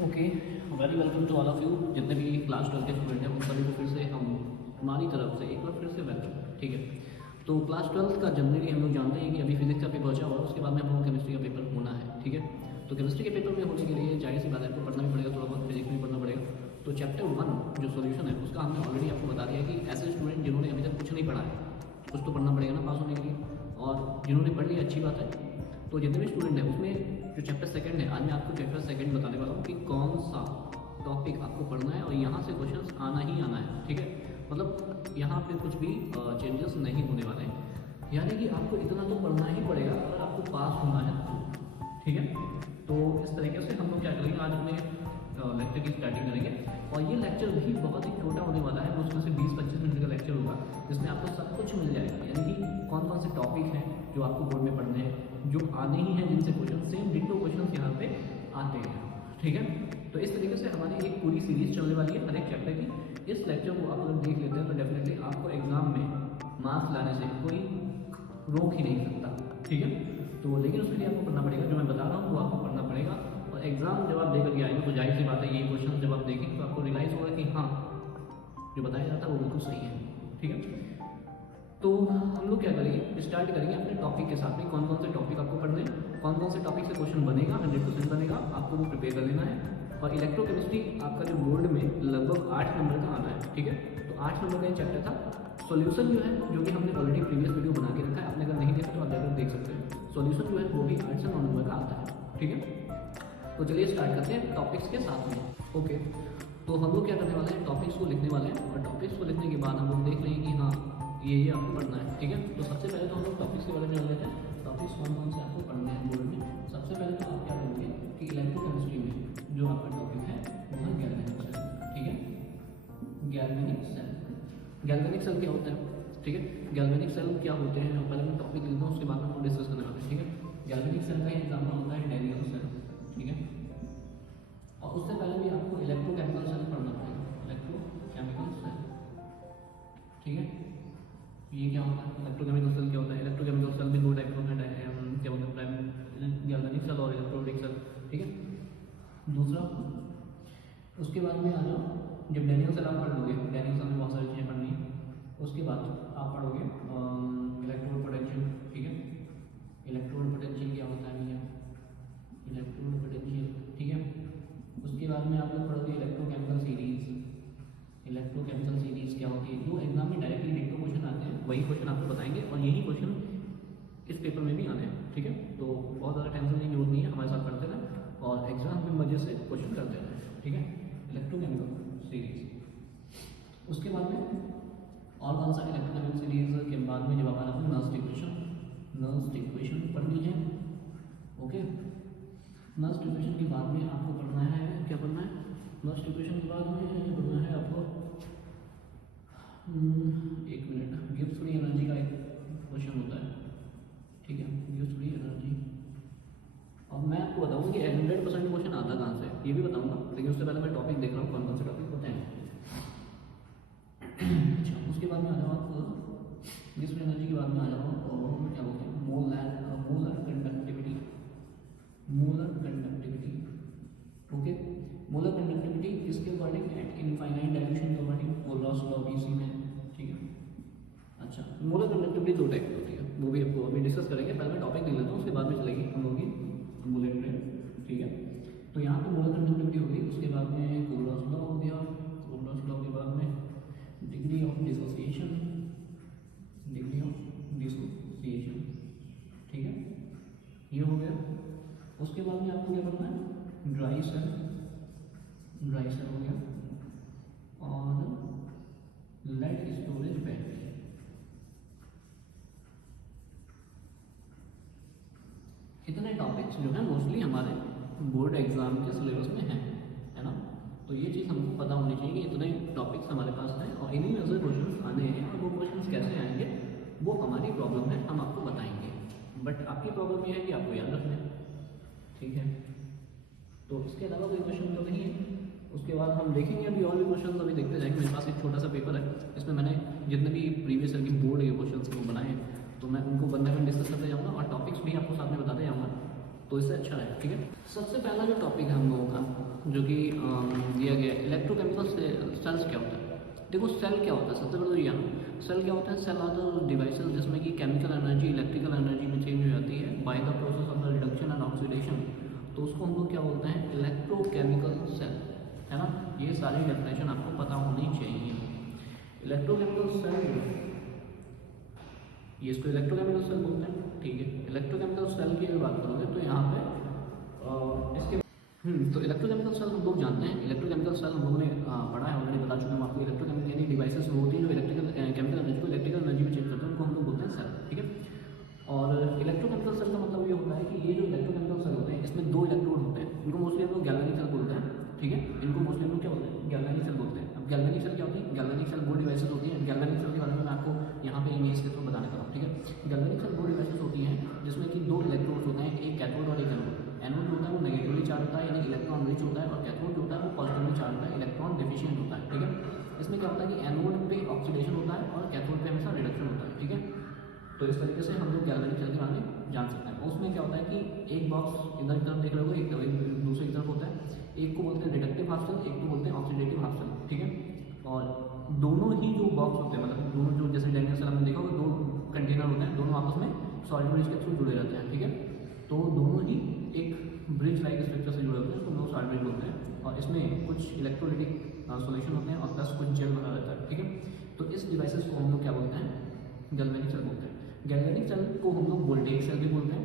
Okay, very welcome to all of you. जितने भी class 12 के स्टूडेंट हैं उन सभी को फिर से हम हमारी तरफ से एक बार फिर से वेलकम। ठीक है, तो क्लास 12 का जनरली हम लोग जानते हैं कि अभी फिजिक्स का पेपर बचा हुआ है, उसके बाद में हम लोग केमिस्ट्री का पेपर होना है। ठीक है, तो केमिस्ट्री के पेपर में होने के लिए जाहिर सी बात है आपको पढ़ना भी पड़ेगा, थोड़ा बहुत फिजिक्स में पढ़ना पड़ेगा। तो चैप्टर 1 जो सोल्यूशन है उसका हमने ऑलरेडी आपको बता दिया कि ऐसे स्टूडेंट जिन्होंने अभी तक कुछ नहीं पढ़ा है, कुछ तो पढ़ना पड़ेगा ना पास होने के लिए, और जिन्होंने पढ़ लिया अच्छी बात है। तो जितने भी स्टूडेंट हैं उसमें जो चैप्टर 2 है, आज मैं आपको चैप्टर 2 बताने वाला हूँ कि कौन सा टॉपिक आपको पढ़ना है और यहाँ से क्वेश्चंस आना ही आना है। ठीक है, मतलब यहाँ पे कुछ भी चेंजेस नहीं होने वाले हैं, यानी कि आपको इतना तो पढ़ना ही पड़ेगा अगर आपको पास होना है तो। ठीक है, तो इस तरीके से हम लोग क्या करेंगे, आज अपने लेक्चर की स्टार्टिंग करेंगे और ये लेक्चर भी बहुत ही छोटा होने वाला है। उसमें से 20-25 मिनट का लेक्चर होगा जिसमें आपको सब कुछ मिल जाएगा, यानी कि कौन कौन से टॉपिक हैं जो आपको बोर्ड में पढ़ने हैं, जो आने ही हैं, जिनसे क्वेश्चन सेम डिट्टो क्वेश्चन यहाँ पे आते हैं। ठीक है, तो इस तरीके से हमारी एक पूरी सीरीज चलने वाली है हर एक चैप्टर की। इस लेक्चर को आप अगर देख लेते हैं तो डेफिनेटली आपको एग्जाम में मार्क्स लाने से कोई रोक ही नहीं सकता। ठीक है, तो लेकिन उसके लिए आपको पढ़ना पड़ेगा, जो मैं बता रहा हूँ वो आपको पढ़ना पड़ेगा। और एग्जाम जब आप देकर के आएंगे तो जाहिर सी बात है ये क्वेश्चन जब आप देखेंगे तो आपको रियलाइज़ होगा कि हाँ, जो बताया जाता है वो बिल्कुल सही है। ठीक है, तो हम लोग क्या करेंगे, स्टार्ट करेंगे अपने टॉपिक के साथ में। कौन कौन से टॉपिक आपको पढ़ने हैं, कौन कौन से टॉपिक से क्वेश्चन बनेगा, 100% बनेगा, आपको वो प्रिपेयर कर लेना है। और इलेक्ट्रोकेमिस्ट्री आपका जो बोर्ड में लगभग 8 नंबर का आना है। ठीक है, तो 8 नंबर का एक चैप्टर था। सॉल्यूशन जो है, जो कि हमने ऑलरेडी प्रीवियस वीडियो बना के रखा है, आपने अगर नहीं देखा तो आप जाकर देख सकते हैं। सॉल्यूशन जो है वो भी 8 से 9 नंबर का आता है। ठीक है, तो चलिए स्टार्ट करते हैं टॉपिक्स के साथ में। ओके, तो हम लोग क्या करने वाले हैं, टॉपिक्स को लिखने वाले हैं और टॉपिक्स को लिखने के बाद हम लोग देख लेंगे कि हाँ ये आपको पढ़ना है। ठीक है, तो सबसे पहले तो हम लोग टॉपिक्स के बारे में जान लेते हैं। टॉपिक्स कौन कौन से आपको पढ़ने हैं बोर्ड में। सबसे पहले तो आप क्या करोगे कि इलेक्ट्रोकेमिस्ट्री में जो आपका टॉपिक है वो है गैल्वेनिक सेल। ठीक है, गैल्वेनिक सेल, गैल्वेनिक सेल क्या होता है। ठीक है, गैल्वेनिक सेल क्या होते हैं, पहले मैं टॉपिक लिखता हूँ, उसके बाद हम डिस्कस करने वाले हैं। ठीक है, गैल्वेनिक सेल का एग्जाम्पल होता है डैनियल सेल। ठीक है, और उससे पहले भी आपको इलेक्ट्रोकेमिकल सेल पढ़ना पड़ेगा, इलेक्ट्रोकेमिकल सेल। ठीक है, ये क्या होता है, इलेक्ट्रोकेमिकल सेल क्या होता है। इलेक्ट्रोकेमिकल सेल भी दो टाइप के होते हैं, क्या बोलते हैं, गैल्वेनिक सेल और इलेक्ट्रोलिटिक सेल। ठीक है, दूसरा उसके बाद में आ जाओ, जब डैनियल सेल आप पढ़ लोगे, डैनियल सेल में बहुत सारी चीज़ें पढ़नी है, उसके बाद आप पढ़ोगे इलेक्ट्रोड पोटेंशियल। ठीक है, इलेक्ट्रोड पोटेंशियल क्या होता है भैया, इलेक्ट्रोड पोटेंशियल। ठीक है, उसके बाद में आप लोग पढ़ोगे इलेक्ट्रोकेमिकल सीरीज। इलेक्ट्रोकेमिकल सीरीज क्या होती है, जो एग्जाम में डायरेक्टली डिट्टो क्वेश्चन आते हैं वही क्वेश्चन आपको बताएंगे और यही क्वेश्चन इस पेपर में भी आने हैं। ठीक है, तो बहुत ज़्यादा टेंशन की जरूरत नहीं है, हमारे साथ पढ़ते रहें और एग्जाम में मजे से क्वेश्चन करते रहें। ठीक है, इलेक्ट्रोकेमिकल सीरीज। उसके बाद में और कौन सा, इलेक्ट्रोकेमिकल सीरीज के बाद में जब आप आना तो नर्स इक्वेशन, नर्स इक्वेशन पढ़ लीजिए। ओके, नर्स इक्वेशन के बाद में आपको पढ़ना है, क्या पढ़ना है, नर्स इक्वेशन के बाद में पढ़ना है आपको 1 मिनट, गिब्स फ्री एनर्जी का एक क्वेश्चन होता है। ठीक है, गिब्स फ्री एनर्जी। और मैं आपको बताऊंगा कि 100% क्वेश्चन आता कहाँ से, ये भी बताऊंगा, लेकिन उससे पहले मैं टॉपिक देख रहा हूँ कौन कौन से टॉपिक होते हैं। अच्छा, उसके बाद में आ जाओ आप गिब्स फ्री एनर्जी के बाद में आ जाओ और क्या बोलते हैं, molar conductivity, molar conductivity. Okay, molar conductivity किसके अकॉर्डिंग, एट इनफाइनाइट डाइल्यूशन के अकॉर्डिंग, पोलॉस लॉ भी इसी में। ठीक है, अच्छा, मोलर कंडक्टिविटी 2 टाइप की होती है, वो भी आपको अभी डिस्कस करेंगे। पहले मैं टॉपिक लिख लेता हूँ, उसके बाद में चलेगी हम लोग की बुलेट ट्रेन। ठीक है, तो यहाँ पे मोलर कंडक्टिविटी होगी, उसके बाद में कोलॉस लॉ हो गया, कोलॉस लॉ के बाद में degree of dissociation, degree of dissociation. ठीक है, ये हो गया। उसके बाद में आपको क्या करना है, ड्राई सेल, ड्राई सेल हो गया और लेड स्टोरेज बैटरी। इतने टॉपिक्स जो है मोस्टली हमारे बोर्ड एग्जाम के सिलेबस में हैं, है ना। तो ये चीज़ हमको पता होनी चाहिए कि इतने टॉपिक्स हमारे पास हैं और इन्हीं में से क्वेश्चन आने हैं, और वो क्वेश्चन कैसे आएंगे वो हमारी प्रॉब्लम है, हम आपको बताएंगे। बट आपकी प्रॉब्लम ये है कि आपको याद रखना है। ठीक है, तो इसके अलावा कोई क्वेश्चन तो नहीं है। उसके बाद हम देखेंगे अभी और भी क्वेश्चन अभी देखते जाएंगे। मेरे पास एक छोटा सा पेपर है, इसमें मैंने जितने भी प्रीवियस ईयर की बोर्ड के क्वेश्चन को बनाए हैं तो मैं उनको बंदे में डिस्कस करते जाऊँगा और टॉपिक्स भी आपको साथ में बताते जाऊँगा, तो इससे अच्छा है। ठीक है, सबसे पहला जो टॉपिक है हम लोगों का, जो कि देखो सेल क्या होता है, सबसे पहले तो यहाँ सेल क्या होता है, सेल आर द डिवाइसेस जिसमें कि केमिकल एनर्जी इलेक्ट्रिकल एनर्जी में चेंज हो जाती है by the process of the reduction and oxidation, तो उसको हम लोग क्या बोलते हैं, इलेक्ट्रोकेमिकल सेल, है ना। ये सारी डेफिनेशन आपको पता होनी चाहिए। इलेक्ट्रोकेमिकल सेल, ये इसको इलेक्ट्रोकेमिकल सेल बोलते हैं, ठीक है। इलेक्ट्रोकेमिकल सेल की अगर बात करोगे तो यहाँ पे इसके तो इलेक्ट्रोकेमिकल सेल हम लोग जानते हैं, इलेक्ट्रोकेमिकल सेल हम लोगों ने पढ़ा है ऑलरेडी, बता चुके हैं आपको। इलेक्ट्रोकेमिकल यानी डिवाइसेस होती हैं जो इलेक्ट्रिकल केमिकल एनर्जी को इलेक्ट्रिकल एनर्जी में चेंज करते हैं, उनको हम लोग बोलते हैं सेल, ठीक है। और इलेक्ट्रोकेमिकल सेल का मतलब ये होता है कि ये जो इलेक्ट्रोकेमिकल सेल होते हैं इसमें 2 इलेक्ट्रोड होते हैं, इनको मोस्टली हम लोग गैल्वेनिक सेल बोलते हैं, ठीक है। इनको मोस्टली हम लोग क्या बोलते हैं, गैल्वेनिक सेल बोलते हैं। अब गैल्वेनिक सेल क्या होती है, गैल्वेनिक सेल वो डिवाइसेस होती हैं, गैल्वेनिक सेल के बारे में मैं आपको यहाँ पे इमेज के थ्रू बताने का हूँ, ठीक है। गैल्वेनिक सेल वो डिवाइसेस होती हैं जिसमें कि 2 इलेक्ट्रोड्स होते हैं, एक कैथोड और एक एनोड। एनोड जो होता है वो नेगेटिवली चार्ज होता है यानी इलेक्ट्रॉन रिच होता है, और कैथोड जो होता है वो पॉजिटिवली चार्ज होता है, इलेक्ट्रॉन डेफिशिएंट होता है, ठीक है। इसमें क्या होता है कि एनोड पे ऑक्सीडेशन होता है और कैथोड पे हमेशा रिडक्शन होता है, ठीक है। तो इस तरीके से हम लोग गैल्वेनिक सेल के बारे में जान सकते हैं। उसमें क्या होता है कि एक बॉक्स इधर की तरफ देख रहे हो, एक दूसरी तरफ होता है, एक को बोलते हैं रिडक्टिव हाफ सेल, एक को बोलते हैं ऑक्सीडेटिव हाफ सेल, ठीक है। और दोनों ही जो बॉक्स होते हैं, मतलब दोनों जो जैसे डैनियल सेल हमने देखा होगा, 2 कंटेनर होते हैं, दोनों आपस में सॉलिड ब्रिज के थ्रू जुड़े रहते हैं, ठीक है। तो दोनों ही एक ब्रिज लाइक स्ट्रक्चर से जुड़े होते हैं, तो हम लोग सॉलिड ब्रिज बोलते हैं। और इसमें कुछ इलेक्ट्रोलाइटिक सॉल्यूशन होते हैं और प्लस कुछ जेल बना रहता है, ठीक है। तो इस डिवाइसेस को हम लोग क्या बोलते हैं, गैल्वेनिक सेल बोलते हैं। गैल्वेनिक सेल को हम लोग वोल्टेज सेल भी बोलते हैं,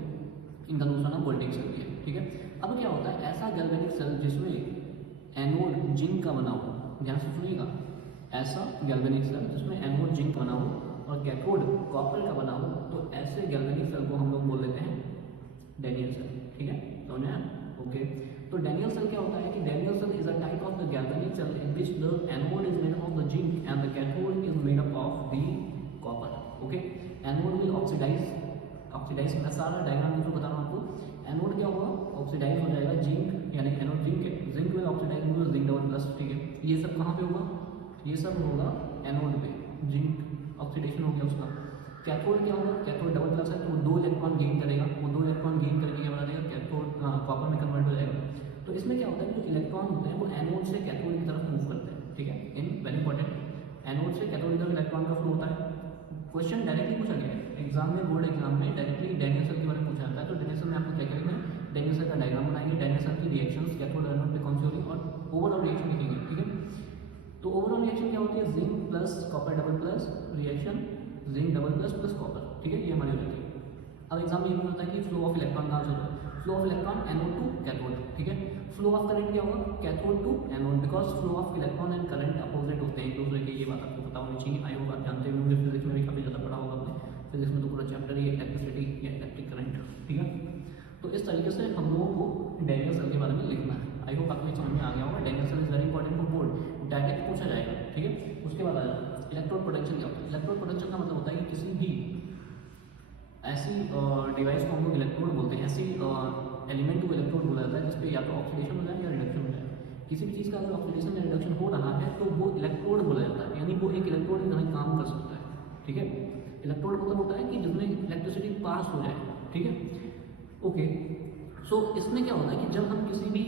इनका दूसरा नाम वोल्टेज सेल भी है, ठीक है। अब क्या होता है, ऐसा गैल्वेनिक सेल जिसमें एनोड जिंक का बना हो, ध्यान से सुनिएगा, ऐसा गैल्वेनिक सेल जिसमें एनोड जिंक बना हो और कैथोड कॉपर का बना हो, तो ऐसे गैल्वेनिक सेल को हम लोग बोल देते हैं डैनियल सेल, ठीक है। समझ आया, ओके। तो डैनियल सेल क्या होता है कि Daniell cell is a type of the galvanic cell in which the anode is made of the zinc and the cathode is made up of the copper, okay. Anode will oxidise मैं सारा diagram जो बता रहा हूँ आपको। Anode क्या होगा, oxidise हो जाएगा, जिंक यानी एनोड जिंक है, zinc will oxidise with zinc double plus, ठीक है। ये सब कहाँ पे होगा, ये सब होगा एनोड पे, जिंक ऑक्सीडेशन हो गया उसका। कैथोड क्या होगा, कैथोड डबल प्लस है तो वो 2 इलेक्ट्रॉन गेन करेगा, वो 2 इलेक्ट्रॉन गेन करके क्या बना देगा, कैथोड कॉपर में कन्वर्ट हो जाएगा। तो इसमें क्या होता है कि जो इलेक्ट्रॉन होते हैं वो एनोड से कैथोड की तरफ मूव करते हैं, ठीक है। इन वेरी इंपॉर्टेंट, एनोड से कैथोड की तरफ इलेक्ट्रॉन का फ्लो होता है। क्वेश्चन डायरेक्टली पूछा गया है एग्जाम में, बोर्ड एग्जाम में डायरेक्टली डैनियल सेल के बारे में पूछा जाता है। तो डैनियल सेल में आपको क्या करेंगे, डैनियल सेल का डायग्राम बनाएंगे, डैनियल सेल की रिएक्शंस कैथोड एनोड पे कौन सी होगी और ओवरऑल रिएक्शन लिखेंगे, ठीक है। तो ओवरऑल रिएक्शन क्या होती है, zinc plus copper double plus reaction zinc double plus plus copper, ठीक है, ये हमारी हो जाती है। अब एग्जाम में ये भी होता है कि फ्लो ऑफ इलेक्ट्रॉन कहाँ से होता है, flow of electron anode to cathode, ठीक है। फ्लो ऑफ करंट क्या होगा, cathode to anode, because flow of electron and current opposite होते हैं एक दूसरे के, ये बात आपको पता होनी चाहिए। आई होप आप जानते होंगे, फिजिक्स में भी काफ़ी ज़्यादा पढ़ा होगा आपने, फिजिक्स में तो पूरा चैप्टर ही इलेक्ट्रिसिटी या इलेक्ट्रिक करंट, ठीक है। तो इस तरीके से हम लोगों को डैनियल सेल के बारे में लिखना है। आई होप आपको समझ में आ गया होगा। Daniell cell is very important for board, direct पूछा जाएगा, ठीक है। उसके बाद आया इलेक्ट्रोड पोटेंशियल क्या होता है। इलेक्ट्रोड पोटेंशियल का मतलब होता है कि किसी भी ऐसी डिवाइस को हम लोग इलेक्ट्रोड बोलते हैं, ऐसी एलिमेंट को इलेक्ट्रोड बोला जाता है जिसपे या तो ऑक्सीडेशन हो जाए या रिडक्शन हो जाए। किसी भी चीज़ का अगर ऑक्सीडेशन या रिडक्शन हो रहा है तो वो इलेक्ट्रोड बोला जाता है, यानी वो एक इलेक्ट्रोड की तरह काम कर सकता है, ठीक है। इलेक्ट्रोड मतलब होता है कि जिसमें इलेक्ट्रिसिटी पास हो जाए, ठीक है, ओके। सो इसमें क्या होता है कि जब हम किसी भी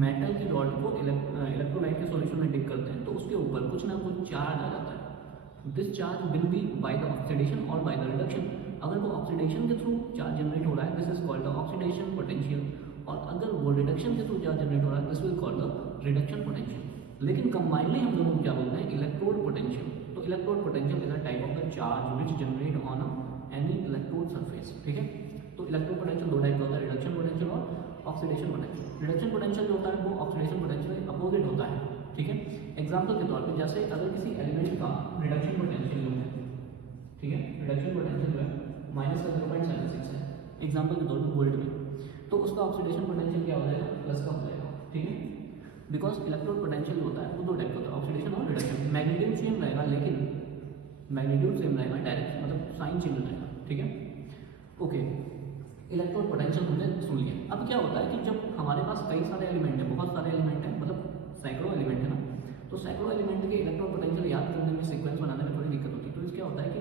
मेटल की रॉड को इलेक्ट्रोलाइट के सॉल्यूशन में डिप करते हैं तो उसके ऊपर कुछ ना कुछ चार्ज आ जाता है। This charge will be by the oxidation और बाय द रिडक्शन। अगर वो ऑक्सीडेशन के थ्रू चार्ज जनरेट हो रहा है, this is called the oxidation potential, और अगर वो रिडक्शन के थ्रू चार्ज जनरेट हो रहा है, this will called the reduction potential. लेकिन कंबाइनली हम लोगों को क्या बोलते हैं, इलेक्ट्रोड पोटेंशियल। तो electrode potential is a type of the charge which generate on any electrode surface, ठीक है। तो इलेक्ट्रोड पोटेंशियल 2 टाइप का होता है, रिडक्शन पोटेंशियल और ऑक्सीडेशन पोटेंशियल। रिडक्शन पोटेंशियल जो होता है वो ऑक्सीडेशन पोटेंशियल के अपोजिट होता है, ठीक है। एग्जाम्पल के तौर पर जैसे अगर किसी एलिमेंट का रिडक्शन पोटेंशियल जो है, ठीक है, रिडक्शन पोटेंशियल जो है -0.76 है एग्जाम्पल के तौर पर वोल्ट में, तो उसका ऑक्सीडेशन पोटेंशियल क्या हो जाएगा, प्लस का हो जाएगा, ठीक है। बिकॉज इलेक्ट्रोड पोटेंशियल होता है वो 2 टाइप का होता है, ऑक्सीडेशन और रिडक्शन। मैग्नीट्यूड सेम रहेगा, लेकिन मैग्नीट्यूड सेम रहेगा, डायरेक्ट मतलब साइन चेंज हो जाएगा, ठीक है, ओके। इलेक्ट्रोड पोटेंशियल हमने सुन लिया। अब क्या होता है कि जब हमारे पास कई सारे एलिमेंट हैं, बहुत सारे एलिमेंट हैं, मतलब सैकड़ों एलिमेंट है ना, तो सैकड़ों एलिमेंट के इलेक्ट्रोड पोटेंशियल याद करने में, सीक्वेंस बनाने में थोड़ी दिक्कत होती है। तो इससे क्या होता है कि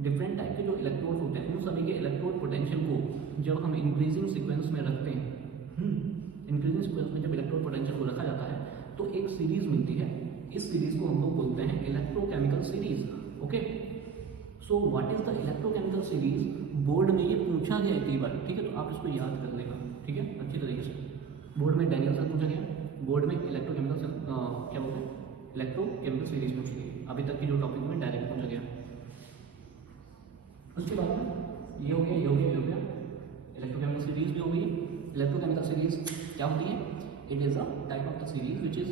डिफरेंट टाइप के जो इलेक्ट्रोड्स होते हैं उन सभी के इलेक्ट्रोड पोटेंशियल को जब हम इंक्रीजिंग सीक्वेंस में रखते हैं, इंक्रीजिंग सीक्वेंस में जब इलेक्ट्रोड पोटेंशियल को रखा जाता है तो एक सीरीज मिलती है। इस सीरीज को हम लोग बोलते हैं so what is the electrochemical series, board में ये पूछा गया कई बार, ठीक है, तो आप इसको याद कर लेना, ठीक है, अच्छी तरीके से। बोर्ड में डैनियल सेल पूछा गया, बोर्ड में इलेक्ट्रोकेमिकल सेल क्या बोलते हैं, इलेक्ट्रोकेमिकल सीरीज पूछी गई, अभी तक की जो टॉपिक में डायरेक्ट पूछा गया। उसके बाद में ये हो गया, ये हो गया, ये हो गया, इलेक्ट्रोकेमिकल सीरीज भी हो गई। इलेक्ट्रोकेमिकल सीरीज क्या होती है, it is a type of the series which is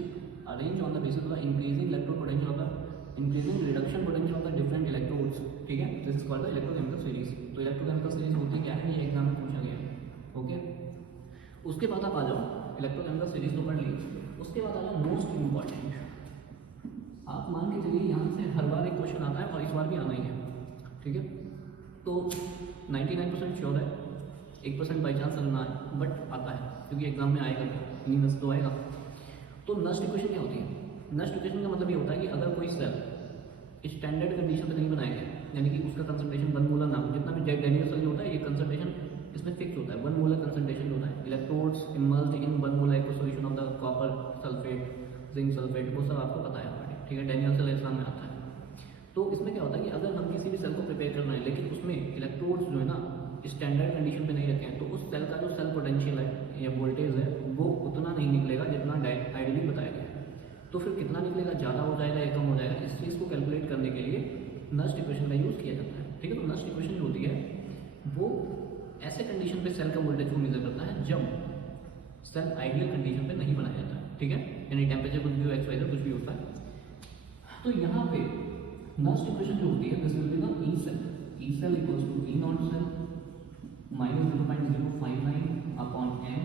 arrange on the basis of the increasing electro potential of the increasing reduction potential of the different electrodes, ठीक है, this is called the electrochemical series. तो electrochemical series होती क्या है, ये exam में पूछा गया है, ओके। उसके बाद आप आ जाओ, इलेक्ट्रोकेमिकल सीरीज तो पढ़ ली, उसके बाद आ जाओ मोस्ट इंपॉर्टेंट। आप मान के चलिए यहाँ से हर बार एक क्वेश्चन आता है और इस बार भी आना ही है, ठीक है, तो 99% श्योर है, 1% बाई चांस ना है, बट आता है क्योंकि एग्जाम में आएगा, नहीं नस्ट तो आएगा। तो नस्ट इक्वेशन क्या होती है, नस्ट इक्वेशन का मतलब ये होता है कि अगर कोई सेल स्टैंडर्ड कंडीशन पे नहीं बनाया गया, यानी कि उसका कंसंट्रेशन वन मोलर नाम, जितना भी डैनियल सेल जो होता है ये कंसंट्रेशन इसमें फिक्स होता है, वन मोलर कंसंट्रेशन जो होता है, electrodes immersed in one molar aq solution of the copper sulphate, zinc sulphate, वो सब आपको पता है ऑलरेडी, ठीक है, डैनियल सेल एग्जाम में आता है। तो इसमें क्या होता है कि अगर हम किसी भी सेल को प्रिपेयर कर रहे हैं लेकिन उसमें इलेक्ट्रोड्स जो है ना स्टैंडर्ड कंडीशन पे नहीं रखे हैं, तो उस सेल का जो सेल पोटेंशियल है या वोल्टेज है वो उतना नहीं निकलेगा जितना आइडियली बताया गया है। तो फिर कितना निकलेगा, ज़्यादा हो जाएगा या कम हो जाएगा, इस चीज़ को कैलकुलेट करने के लिए नस्ट इक्वेशन का यूज़ किया जाता है, ठीक है। तो नस्ट इक्वेशन जो होती है वो ऐसे कंडीशन पे सेल का वोल्टेज को मेजर करता है जब सेल आइडियल कंडीशन पे नहीं बनाया जाता है, ठीक है, यानी टेम्परेचर कुछ भी हो, एक्सवाइजर कुछ भी होता है। तो यहाँ पे नस्ट इक्वेशन जो होती है this will be the E cell, E cell equals to E naught cell minus 0.059 upon n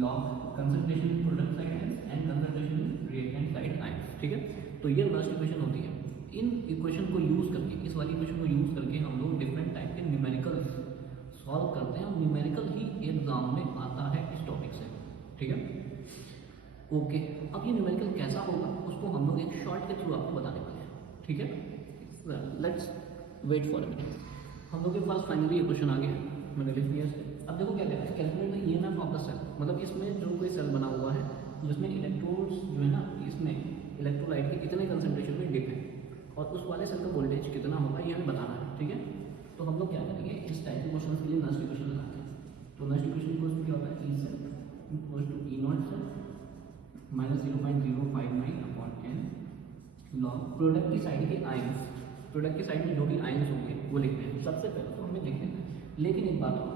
log concentration in product side ions and concentration in reactant side ions, ठीक है। तो ये नस्ट इक्वेशन होती है। In equation को use करके, इस वाली इक्वेशन को यूज़ करके हम लोग डिफरेंट टाइप के न्यूमेरिकल्स सॉल्व करते हैं और न्यूमेरिकल ही एग्जाम में आता है इस टॉपिक से, ठीक है, ओके। अब ये न्यूमेरिकल कैसा होगा उसको हम लोग एक शॉर्ट के थ्रू आपको बताने वाले हैं, ठीक है। Let's wait for a minute. हम लोग के पास फाइनली ये क्वेश्चन आ गया, मैंने लिख दिया इसे। अब देखो क्या कहते हैं, calculate the EMF of the cell, मतलब इसमें जो कोई सेल बना हुआ है जिसमें इलेक्ट्रोड्स जो है ना, इसमें इलेक्ट्रोलाइट के कितने कंसंट्रेशन में डिप है और उस वाले सेल का वोल्टेज कितना होगा ये हमें बताना है, ठीक है। तो हम लोग क्या करेंगे, इस टाइप के क्वेश्चन के लिए नस्ट इक्वेशन लगाते हैं। तो नस्ट इक्वेशन इक्वल्स क्या होता है, E cell equals to E naught cell minus 0.059 upon n log product की साइड के आयंस, प्रोडक्ट की साइड में जो भी आयंस होंगे वो लिखते हैं। सबसे पहले तो हमें लिखते हैं, लेकिन एक बात हो,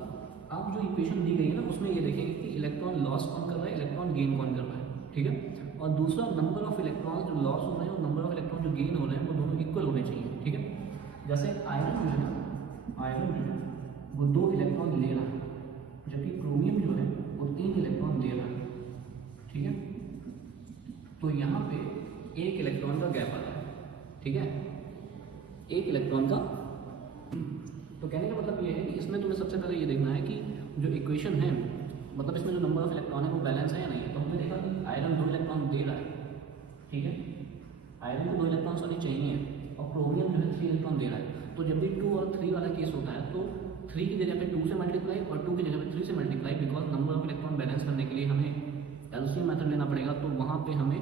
आप जो इक्वेशन दी गई है ना उसमें ये देखेंगे कि इलेक्ट्रॉन लॉस कौन कर रहा है, इलेक्ट्रॉन गेन कौन कर रहा है, ठीक है। और दूसरा नंबर ऑफ इलेक्ट्रॉन्स जो लॉस हो रहे हैं और नंबर ऑफ इलेक्ट्रॉन जो गेन हो रहे हैं वो दोनों इक्वल होने चाहिए, ठीक है। जैसे आयरन जो है ना, आयरन जो है वो 2 इलेक्ट्रॉन ले रहा है, जबकि क्रोमियम जो है वो 3 इलेक्ट्रॉन दे रहा है, ठीक है। तो यहाँ पे 1 इलेक्ट्रॉन का गैप आ रहा है, ठीक है, 1 इलेक्ट्रॉन का। तो कहने का मतलब ये है कि इसमें तुम्हें सबसे पहले ये देखना है कि जो इक्वेशन है, मतलब इसमें जो नंबर ऑफ इलेक्ट्रॉन है वो बैलेंस है या नहीं है। तो हमने देखा कि आयरन 2 इलेक्ट्रॉन दे रहा है, ठीक है, आयरन को 2 इलेक्ट्रॉन सॉरी चाहिए और क्रोमियम जो है 3 इलेक्ट्रॉन दे रहा है। तो जब भी 2 और 3 वाला केस होता है तो 3 की जगह पे 2 से मल्टीप्लाई और 2 की जगह पे 3 से multiply, because number of electron balance करने के लिए हमें एलसीएम मेथड लेना पड़ेगा। तो वहाँ पे हमें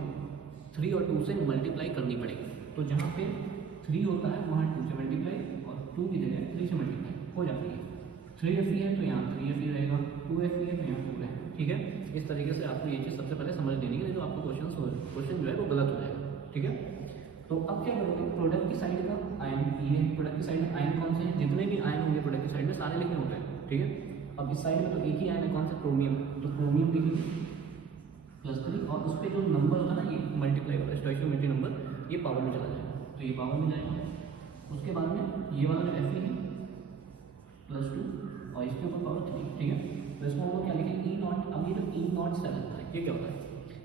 3 और 2 से मल्टीप्लाई करनी पड़ेगी। तो जहाँ पे 3 होता है वहाँ 2 से मल्टीप्लाई और 2 की जगह 3 से मल्टीप्लाई हो जाती है। 3Fe है तो यहाँ 3Fe रहेगा, 2Fe है तो यहाँ 2 है, ठीक है। इस तरीके से आपको ये चीज़ सबसे पहले समझ लेनी है, नहीं तो आपको क्वेश्चन जो है वो गलत हो जाएगा, ठीक है। तो अब क्या करोगे, प्रोडक्ट की साइड का आयन, ये प्रोडक्ट की साइड में आयन कौन से हैं, जितने भी आयन होंगे प्रोडक्ट की साइड में सारे लिखने होते हैं, ठीक है। अब इस साइड में तो एक ही आयन है, कौन सा, क्रोमियम, तो क्रोमियम लिखेंगे +3 और उस पर जो नंबर होता है ना ये मल्टीप्लाई होता है, स्टोइकियोमेट्री नंबर, ये पावर में चला जाएगा, तो ये पावर में जाएगा। उसके बाद में ये वाला जो Fe है +2 और इसके ऊपर पावर 3, ठीक है। तो इसको हम लोग क्या लिखेंगे, ई नॉट। अब ये जो ई नॉट सेल होता है ये क्या होता है,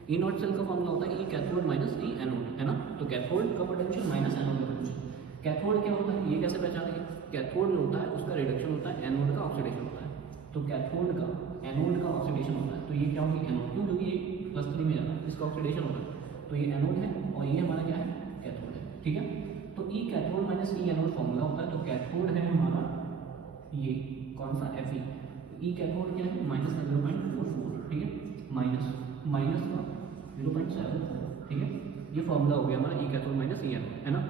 ई नॉट सेल का फॉर्मूला होता है ई कैथोड माइनस ई एनोड, है ना। तो कैथोड का पोटेंशियल माइनस एनोड का पोटेंशियल। कैथोड क्या होता है ये कैसे पहचानेंगे, कैथोड जो होता है उसका रिडक्शन होता है, एनोड का ऑक्सीडेशन होता है। तो कैथोड का एनोड का ऑक्सीडेशन होता है, तो ये क्या होगी एनोड, क्यों, क्योंकि ये +3 में जाता है, इसका ऑक्सीडेशन होता है। तो ये एनोड है और ये हमारा क्या है, कैथोड है, ठीक है। तो ई कैथोड माइनस ई एनोड फॉर्मूला होता है। तो कैथोड है हमारा ये कौन सा Fe, ई कैथोड क्या है -0.44, ठीक है, माइनस का 0.74, ठीक है। ये फॉर्मूला हो गया हमारा ई कैथोड माइनस ई एनोड, है ना।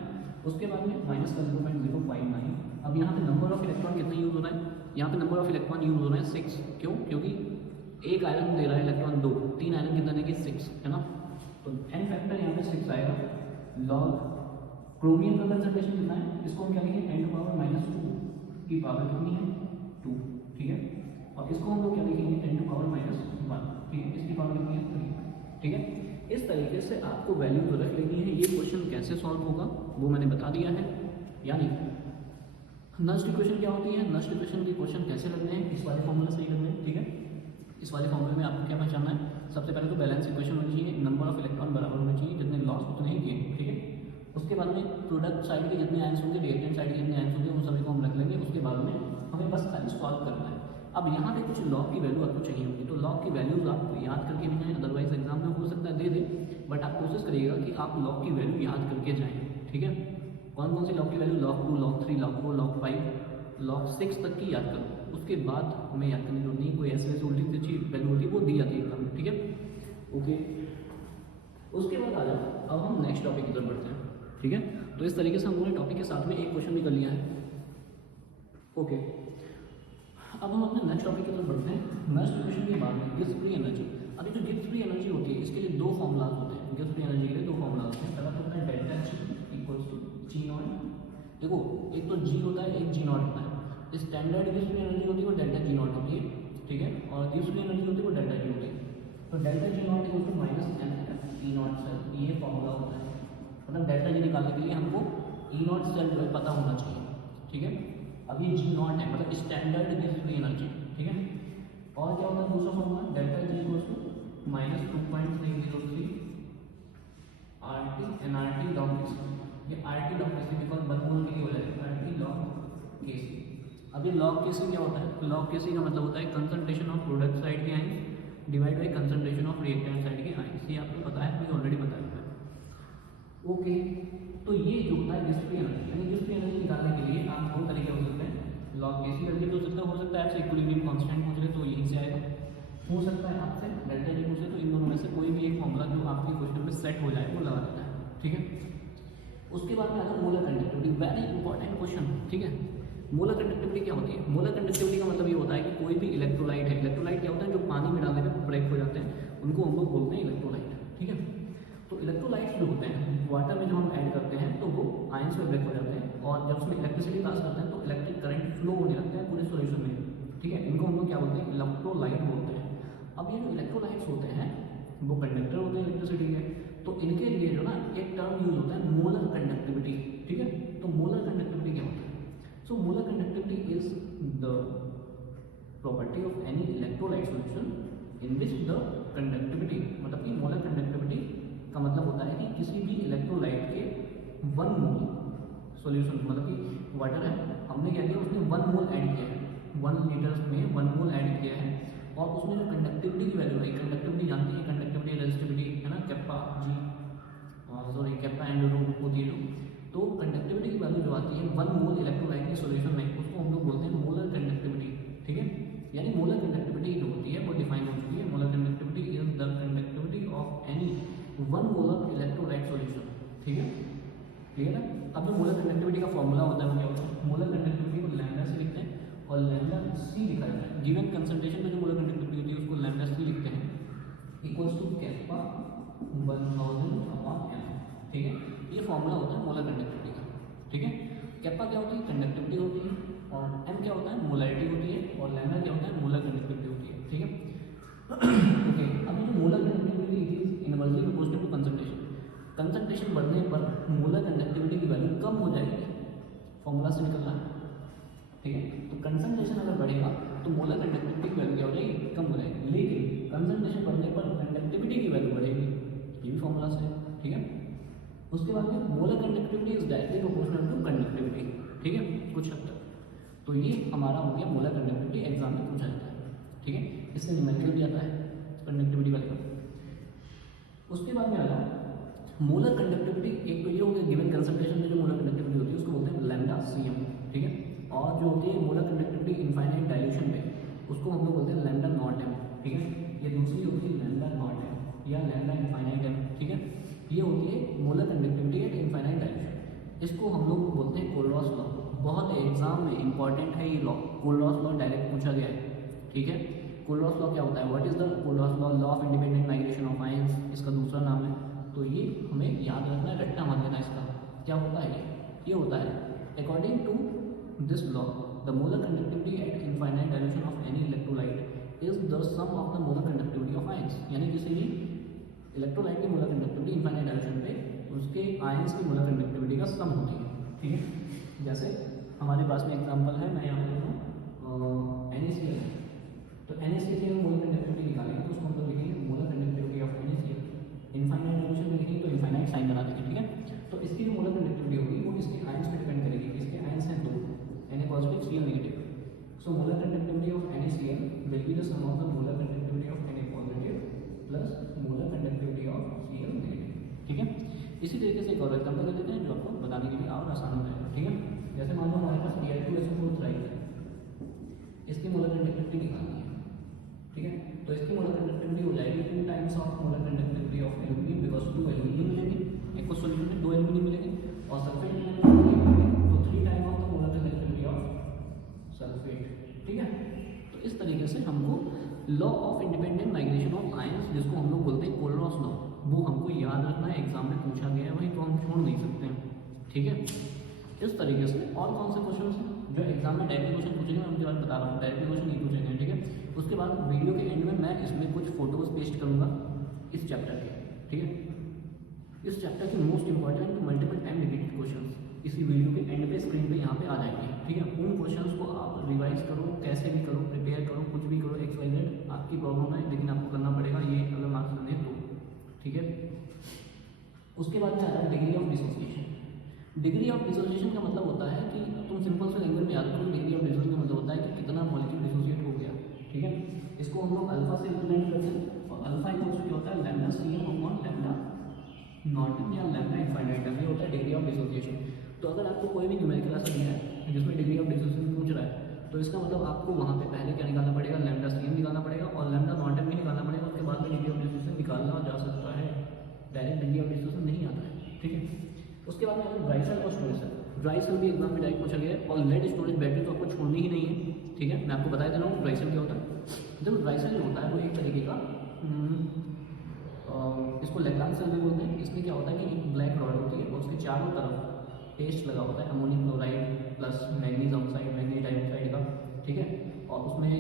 उसके बाद में -0.059। अब यहाँ पे नंबर ऑफ इलेक्ट्रॉन कितना यूज़ हो रहा है, यहाँ पे नंबर ऑफ इलेक्ट्रॉन यूज़ हो रहा है 6। क्यों? क्योंकि एक आयरन दे रहा है इलेक्ट्रॉन 2, 3 आयरन कितना देंगे 6, है ना। तो n फैक्टर यहाँ पे 6 आएगा। लॉग क्रोमियम का कंसंट्रेशन कितना है, इसको हम क्या लिखेंगे 10⁻² की पावर कितनी है 2, ठीक है। और इसको हम लोग क्या लिखेंगे 10⁻⁻1, ठीक है, इसकी पावर कितनी है 3, ठीक है। इस तरीके से आपको वैल्यूज रख लेनी है। ये क्वेश्चन कैसे सॉल्व होगा वो मैंने बता दिया है। यानी नस्ट इक्वेशन क्या होती है, नस्ट इक्वेशन के क्वेश्चन कैसे लगने हैं, इस वाले फॉर्मूला से ही लगने हैं, ठीक है। इस वाले फॉर्मूले में आपको क्या पहचानना है, सबसे पहले तो बैलेंस इक्वेशन होनी चाहिए, नंबर ऑफ इलेक्ट्रॉन बराबर होने चाहिए, जितने लॉस उतने ही गेन, ठीक है। उसके बाद में प्रोडक्ट साइड के जितने आयंस होंगे, रिएक्टेंट साइड के जितने आयंस होंगे, उन सभी को हम रख लेंगे। उसके बाद में हमें बस खाली सॉल्व करना है। अब यहाँ पे कुछ लॉग की वैल्यू आपको चाहिए होगी, तो लॉग की वैल्यूज आप याद करके भी जाएँ, अदरवाइज एग्जाम में हो सकता है दे दे, बट आप कोशिश करिएगा कि आप लॉग की वैल्यू याद करके जाएँ, ठीक है। कौन कौन सी लॉग की value, log 2, log 3, log 4, log 5, log 6 तक की याद करो। उसके बाद हमें याद करने की जरूरत नहीं, कोई ऐसे वैसे उल्टी सीधी वैल्यू होती है वो दी जाती है एग्जाम में, ठीक है। ओके, उसके बाद आ जाओ, अब हम नेक्स्ट टॉपिक की तरफ बढ़ते हैं, ठीक है। तो इस तरीके से हम लोगों ने टॉपिक के साथ में एक क्वेश्चन भी कर लिया है। ओके, अब हम अपने नेक्स्ट टॉपिक की तरफ बढ़ते हैं। नेक्स्ट क्वेश्चन के बाद में गिब्स फ्री एनर्जी। अभी जो गिब्स फ्री एनर्जी होती है इसके लिए दो फॉर्मूलाज होते हैं। गिब्स फ्री एनर्जी के लिए दो फॉर्मूलाज होते हैं। पहला तो होता है delta G equals to G0। देखो, एक तो G होता है, एक G0 होता है। स्टैंडर्ड गिब्स फ्री एनर्जी होती है वो डेल्टा G0 होती है, ठीक है। और गिब्स फ्री एनर्जी होती है वो डेल्टा G होती है। तो delta G0 equals to -mf E0 cell, ये फॉर्मूला होता है। मतलब डेल्टा G निकालने के लिए हमको E0 सेल जो है पता होना चाहिए, ठीक है। अब ये G0 है, मतलब स्टैंडर्ड गिब्स फ्री एनर्जी, ठीक है। और क्या होता है दूसरा formula, delta G equals to -2.303 RT nRT log Kc। ये RT log Kc बिकॉज बदमूल के लिए हो जाएगा, RT log Kc। अब ये log Kc क्या होता है, log Kc का मतलब होता है कंसंट्रेशन ऑफ प्रोडक्ट साइड के ions divide by concentration of reactant side के आयंस। ये आपको पता है, मुझे ऑलरेडी बताया हुआ है। ओके, तो ये जो होता है गिब्स फ्री एनर्जी, यानी गिब्स फ्री एनर्जी निकालने के लिए आप दो तरीके हो सकते हैं। log Kc करके तो हो सकता है आपसे इक्विलिब्रियम कांस्टेंट पूछ ले तो यहीं से आएगा, हो सकता है आपसे डेल्टा G पूछे तो इन दोनों में से कोई भी एक फॉर्मूला जो आपके क्वेश्चन में सेट हो जाए वो लगा देता है, ठीक है। उसके बाद में आता है molar conductivity, very important question, ठीक है। मोलर कंडक्टिविटी क्या होती है, मोलर कंडक्टिविटी का मतलब ये होता है कि कोई भी इलेक्ट्रोलाइट है, इलेक्ट्रोलाइट क्या होता है जो पानी में डालने पर ब्रेक हो जाते हैं, उनको हम लोग बोलते हैं इलेक्ट्रोलाइट, ठीक है। तो इलेक्ट्रोलाइट्स जो होते हैं वाटर में जो हम ऐड करते हैं तो वो आयंस में ब्रेक हो जाते हैं, और जब उसमें इलेक्ट्रिसिटी पास करते हैं तो इलेक्ट्रिक करंट फ्लो होने लगता है पूरे सॉल्यूशन में, ठीक है। इनको हम लोग क्या बोलते हैं, इलेक्ट्रोलाइट बोलते हैं। अब ये जो इलेक्ट्रोलाइट्स होते हैं वो कंडक्टर होते हैं इलेक्ट्रिसिटी के, तो इनके लिए जो ना एक टर्म यूज होता है मोलर कंडक्टिविटी, ठीक है। तो मोलर कंडक्टिविटी क्या होता है, सो molar conductivity is the property of any electrolyte solution in which the conductivity, मतलब कि मोलर कंडक्टिविटी का मतलब होता है कि किसी भी इलेक्ट्रोलाइट के 1 मोल सॉल्यूशन, मतलब कि वाटर है, हमने क्या किया उसमें 1 मोल ऐड किया है, 1 लीटर में 1 मोल ऐड किया है, और उसमें जो कंडक्टिविटी की वैल्यू है, कंडक्टिविटी जानती है, कंडक्टिविटी रेजिस्टिविटी है ना, kappa G sorry kappa and rho होती है, तो कंडक्टिविटी की वैल्यू जो आती है 1 मोल इलेक्ट्रोलाइट के सॉल्यूशन में, उसको हम लोग बोलते हैं मोलर कंडक्टिविटी, ठीक है। यानी मोलर कंडक्टिविटी जो होती है वो डिफाइन हो चुकी है। Molar conductivity is the conductivity of any 1 molar electrolyte solution, ठीक है, क्लियर है। अब जो मोलर कंडक्टिविटी का फॉर्मूला होता है वो क्या होता है, मोलर कंडक्टिविटी को लैम्डा से लिखते हैं और लैम्डा C लिखा जाता है। गिवन कंसंट्रेशन में जो मोलर कंडक्टिविटी होती है उसको लैम्डा C लिखते हैं इक्वल्स टू कैप्पा 1000/m, ठीक है। ये फॉर्मूला होता है मोलर कंडक्टिविटी का, ठीक है। कैप्पा क्या होती है, कंडक्टिविटी होती है, और m क्या होता है, मोलैरिटी होती है, और लैम्डा क्या होता है, मोलर कंडक्टिविटी होती है, ठीक है। ओके, अब जो molar conductivity is inversely proportional to concentration, concentration बढ़ने पर मोलर कंडक्टिविटी की वैल्यू कम हो जाएगी, फॉर्मूला से निकल रहा है, ठीक है। तो कंसंट्रेशन अगर बढ़ेगा तो मोलर कंडक्टिविटी की वैल्यू क्या हो जाएगी, कम हो जाएगी, लेकिन कंसंट्रेशन बढ़ने पर कंडक्टिविटी की वैल्यू बढ़ेगी, ये भी फॉर्मूला से, ठीक है। उसके बाद में molar conductivity is directly proportional to conductivity, ठीक है, कुछ हद तक। तो ये हमारा हो गया मोलर कंडक्टिविटी, एग्जाम में पूछा जाता है, ठीक है। इससे न्यूमेरिकल भी आता है कंडक्टिविटी वाले का। उसके बाद में आया मोलर कंडक्टिविटी, एक तो ये हो गया गिवन कंसंट्रेशन में जो मोलर कंडक्टिविटी होती है उसको बोलते हैं लैम्डा Cm, ठीक है। और जो होती है मोलर कंडक्टिविटी इनफाइनाइट डाइल्यूशन में उसको हम लोग बोलते हैं लैम्डा नॉट m, ठीक है। ये दूसरी होती है लैम्डा नॉट m या लैम्डा इनफाइनाइट m, ठीक है। ये होती है molar conductivity at infinite dilution. इसको हम लोग बोलते हैं कोलरॉस लॉ। बहुत एग्जाम में इंपॉर्टेंट है ये लॉ, कोलरॉस लॉ डायरेक्ट पूछा गया है, ठीक है। कोलरॉस लॉ क्या होता है, what is the कोलरॉस law, law of independent migration of ions, इसका दूसरा नाम है। तो ये हमें याद रखना है, रट्टा मान लेना इसका। क्या होता है ये होता है according to this law the molar conductivity at infinite dilution of any electrolyte is the sum of the molar conductivity of ions. यानी किसी भी इलेक्ट्रोलाइट की मोलर कंडक्टिविटी इनफाइनाइट डायल्यूशन पे उसके आयंस की मोलर कंडक्टिविटी का सम होती है, ठीक है। जैसे हमारे पास में एग्जांपल है, मैं यहाँ पे लिखूँ NaCl है, तो NaCl की मोलर कंडक्टिविटी निकालेंगे तो उसको हम लोग लिखेंगे molar conductivity of NaCl। Infinite dilution में लिखेंगे तो इनफाइनाइट साइन बना देंगे, ठीक है। तो इसकी जो मोलर कंडक्टिविटी होगी वो इसके आयंस पे डिपेंड करेगी। इसके आयंस हैं दो, Na positive Cl negative. So molar conductivity of NaCl will be the sum of the molar conductivity of Na positive plus molar conductivity of Cl negative, ठीक है। इसी तरीके से एक और एग्जांपल ले लेते हैं जो आपको बताने के लिए और आसान हो जाएगा, ठीक है। जैसे मान लो हमारे पास Al2SO4 राइट है, इसकी मोलर कंडक्टिविटी निकालनी है, ठीक है। तो इसकी मोलर कंडक्टिविटी हो जाएगी 2 times of molar conductivity of aluminium, because 2 aluminium मिलेंगे, एक को सॉल्यूशन में 2 एल्यूमिनियम मिलेंगे, और सल्फेट मिलेंगे तो 3 time of the molar conductivity of sulphate, ठीक है। तो इस तरीके से हमको law of independent migration of ions, जिसको हम लोग बोलते हैं कोलरॉस लॉ, वो हमको याद रखना है, एग्जाम में पूछा गया है वही, तो हम छोड़ नहीं सकते हैं, ठीक है। इस तरीके से और कौन से क्वेश्चन हैं जो एग्जाम में डायरेक्ट क्वेश्चन पूछेंगे, मैं उनके बारे में बता रहा हूँ, डायरेक्ट क्वेश्चन नहीं पूछेंगे, ठीक है। उसके बाद वीडियो के एंड में मैं इसमें कुछ फोटोज पेस्ट करूँगा इस चैप्टर के, ठीक है। इस चैप्टर के most important multiple time repeated question इसी वीडियो के एंड पे स्क्रीन पे यहाँ पे आ जाएंगे, ठीक है। उन क्वेश्चंस को आप रिवाइज करो, कैसे भी करो, प्रिपेयर करो, कुछ भी करो, XYZ आपकी प्रॉब्लम है, लेकिन आपको करना पड़ेगा ये अगर मार्क्स करने तो, ठीक है। उसके बाद में आता है degree of dissociation. Degree of dissociation का मतलब होता है कि तुम सिंपल से लैंग्वेज में याद करो, डिग्री ऑफ डिसोसिएशन का मतलब होता है कि कितना मॉलिक्यूल डिसोसिएट हो गया, ठीक है। इसको हम लोग अल्फा से रिप्रेजेंट करते हैं, और अल्फा इक्वल्स टू होता है lambda Cm upon lambda not या लैम्डा इनफाइनाइट, ये होता है डिग्री ऑफ डिसोसिएशन। तो अगर आपको कोई भी न्यूमेरिकल ऐसा दिया है जिसमें डिग्री ऑफ डिसोसिएशन पूछ रहा है, तो इसका मतलब आपको वहाँ पे पहले क्या निकालना पड़ेगा, लैम्डा Cm निकालना पड़ेगा और लैम्डा नॉट भी निकालना पड़ेगा, उसके बाद में डिग्री ऑफ डिसोसिएशन निकालना जा सकता है, डायरेक्ट डिग्री ऑफ डिसोसिएशन नहीं आता है, ठीक है। उसके बाद में अगर ड्राई सेल और स्टोरेज सेल, ड्राई सेल भी एग्जाम में डायरेक्ट पूछा गया है, और लेड स्टोरेज बैटरी तो आपको छोड़नी ही नहीं है, ठीक है। मैं आपको बता दे रहा हूँ ड्राई सेल क्या होता है। जब ड्राई सेल होता है वो एक तरीके का इसको लैग्रांज सेल भी बोलते हैं। इसमें क्या होता है कि एक ब्लैक रॉड होती है और उसके चारों तरफ पेस्ट लगा होता है ammonium chloride plus manganese oxide, manganese dioxide का, ठीक है। और उसमें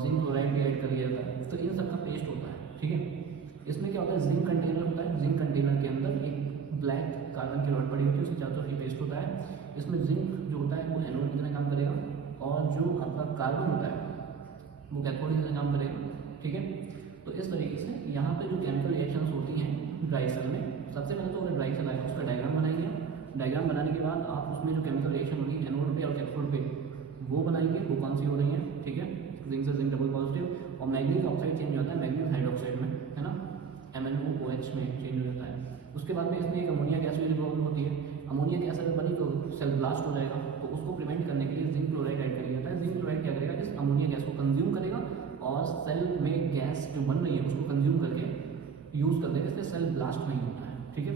जिंक क्लोराइड भी ऐड कर दिया जाता है, तो इन सब का पेस्ट होता है, ठीक है। इसमें क्या होता है, जिंक कंटेनर होता है, जिंक कंटेनर के अंदर एक ब्लैक कार्बन की रॉड पड़ी होती है, उसके चारों तरफ पेस्ट होता है। इसमें जिंक जो होता है वो एनोड की तरह काम करेगा, और जो आपका कार्बन होता है वो कैथोड की तरह काम करेगा, ठीक है। तो इस तरीके से यहाँ पे जो केमिकल रिएक्शंस होती हैं ड्राई सेल में, सबसे पहले तो अगर ड्राई सेल आएगा उसका डायग्राम बनाएंगे। डायग्राम बनाने के बाद आप उसमें जो केमिकल रिएक्शन होगी एनोड पे और कैथोड पे वो बनाएंगे, वो कौन सी हो रही है, ठीक है। जिंक से जिंक डबल पॉजिटिव, और मैग्नीज ऑक्साइड चेंज होता है मैग्नीज हाइड्रोक्साइड में, है ना, MnOH में चेंज हो जाता है। उसके बाद में इसमें एक अमोनिया गैस की प्रॉब्लम होती है, अमोनिया गैस अगर बनी तो सेल ब्लास्ट हो जाएगा, तो उसको प्रिवेंट करने के लिए जिंक क्लोराइड ऐड कर दिया जाता है। जिंक क्लोराइड क्या करेगा, इस अमोनिया गैस को कंज्यूम करेगा और सेल में गैस जो बन रही है उसको कंज्यूम करके यूज़ कर देगा, इससे सेल ब्लास्ट नहीं होता है, ठीक है।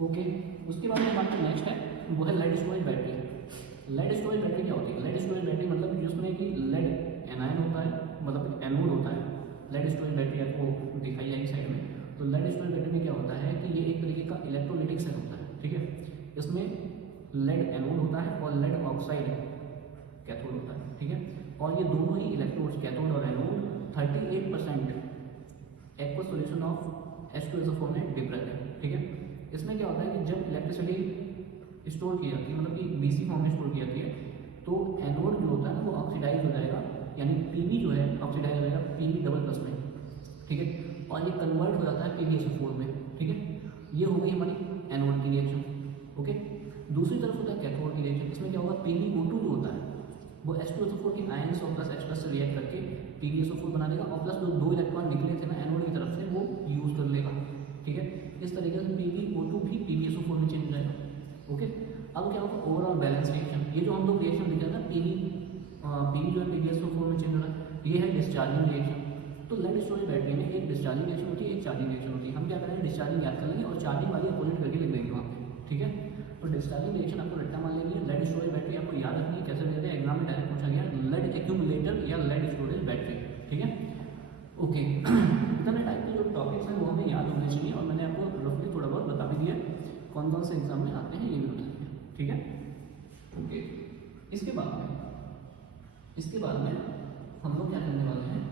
ओके, उसके बाद में बात नेक्स्ट है वो है lead storage battery. Lead storage battery क्या होती है, लेड स्टोरेज बैटरी मतलब जिसमें कि लेड एनायन होता है, मतलब एनोड होता है। लेड स्टोरेज बैटरी आपको दिखाई जाएगी साइड में। तो लेड स्टोरेज बैटरी में क्या होता है कि ये एक तरीके का इलेक्ट्रोलिटिक सेल होता है, ठीक है। इसमें लेड एनोड होता है और लेड ऑक्साइड कैथोड होता है, ठीक है। और ये दोनों ही इलेक्ट्रोड्स कैथोड और anode 38% aqueous solution of H2SO4 में डिप्रेस है, ठीक है। इसमें क्या होता है कि जब इलेक्ट्रिसिटी स्टोर की जाती है, मतलब कि BC फॉर्म में स्टोर की जाती है, तो एनोड जो होता है ना वो ऑक्सीडाइज हो जाएगा, यानी Pb जो है ऑक्सीडाइज हो जाएगा Pb डबल प्लस में, ठीक है। और ये कन्वर्ट हो जाता है PbSO4 में, ठीक है। ये हो गई हमारी एनोड की रिएक्शन, ओके। दूसरी तरफ होता है कैथोड की रिएक्शन। इसमें क्या होगा, PbO2 जो होता है वो H2SO4 के आयंस और प्लस H+ से रिएक्ट करके PbSO4 बना देगा, और प्लस जो 2 इलेक्ट्रॉन निकले थे ना एनोड की तरफ से वो यूज़ कर लेगा, ठीक है। इस तरीके से PbO2 भी PbSO4 में चेंज हो जाएगा, ओके। अब क्या होगा, ओवरऑल बैलेंस रिएक्शन। ये जो हम लोग रिएक्शन लिखे ना Pb जो है PbSO4 में चेंज हो रहा है, ये है डिस्चार्जिंग रिएक्शन। तो लेड स्टोरेज बैटरी में एक डिस्चार्जिंग रिएक्शन होती है, एक चार्जिंग रिएक्शन होती है। हम क्या करेंगे, डिस्चार्जिंग याद कर लेंगे और चार्जिंग वाली अपोजिट करके लिख देंगे वहाँ पे, ठीक है। तो डिस्चार्जिंग रिएक्शन आपको रट्टा मान लेनी है। लेड स्टोरेज बैटरी आपको याद रखनी है, कैसे रहते हैं एग्जाम में डायरेक्ट पूछा गया, लेड एक्यूमुलेटर या लेड स्टोरेज बैटरी, ठीक है। ओके इतने टाइप के जो टॉपिक्स हैं वो हमें याद होने चाहिए, और मैंने आपको रफली थोड़ा बहुत बता भी दिया कौन कौन से एग्जाम में आते हैं, ये भी बताइए, ठीक है। ओके इसके बाद में हम लोग क्या करने वाले हैं,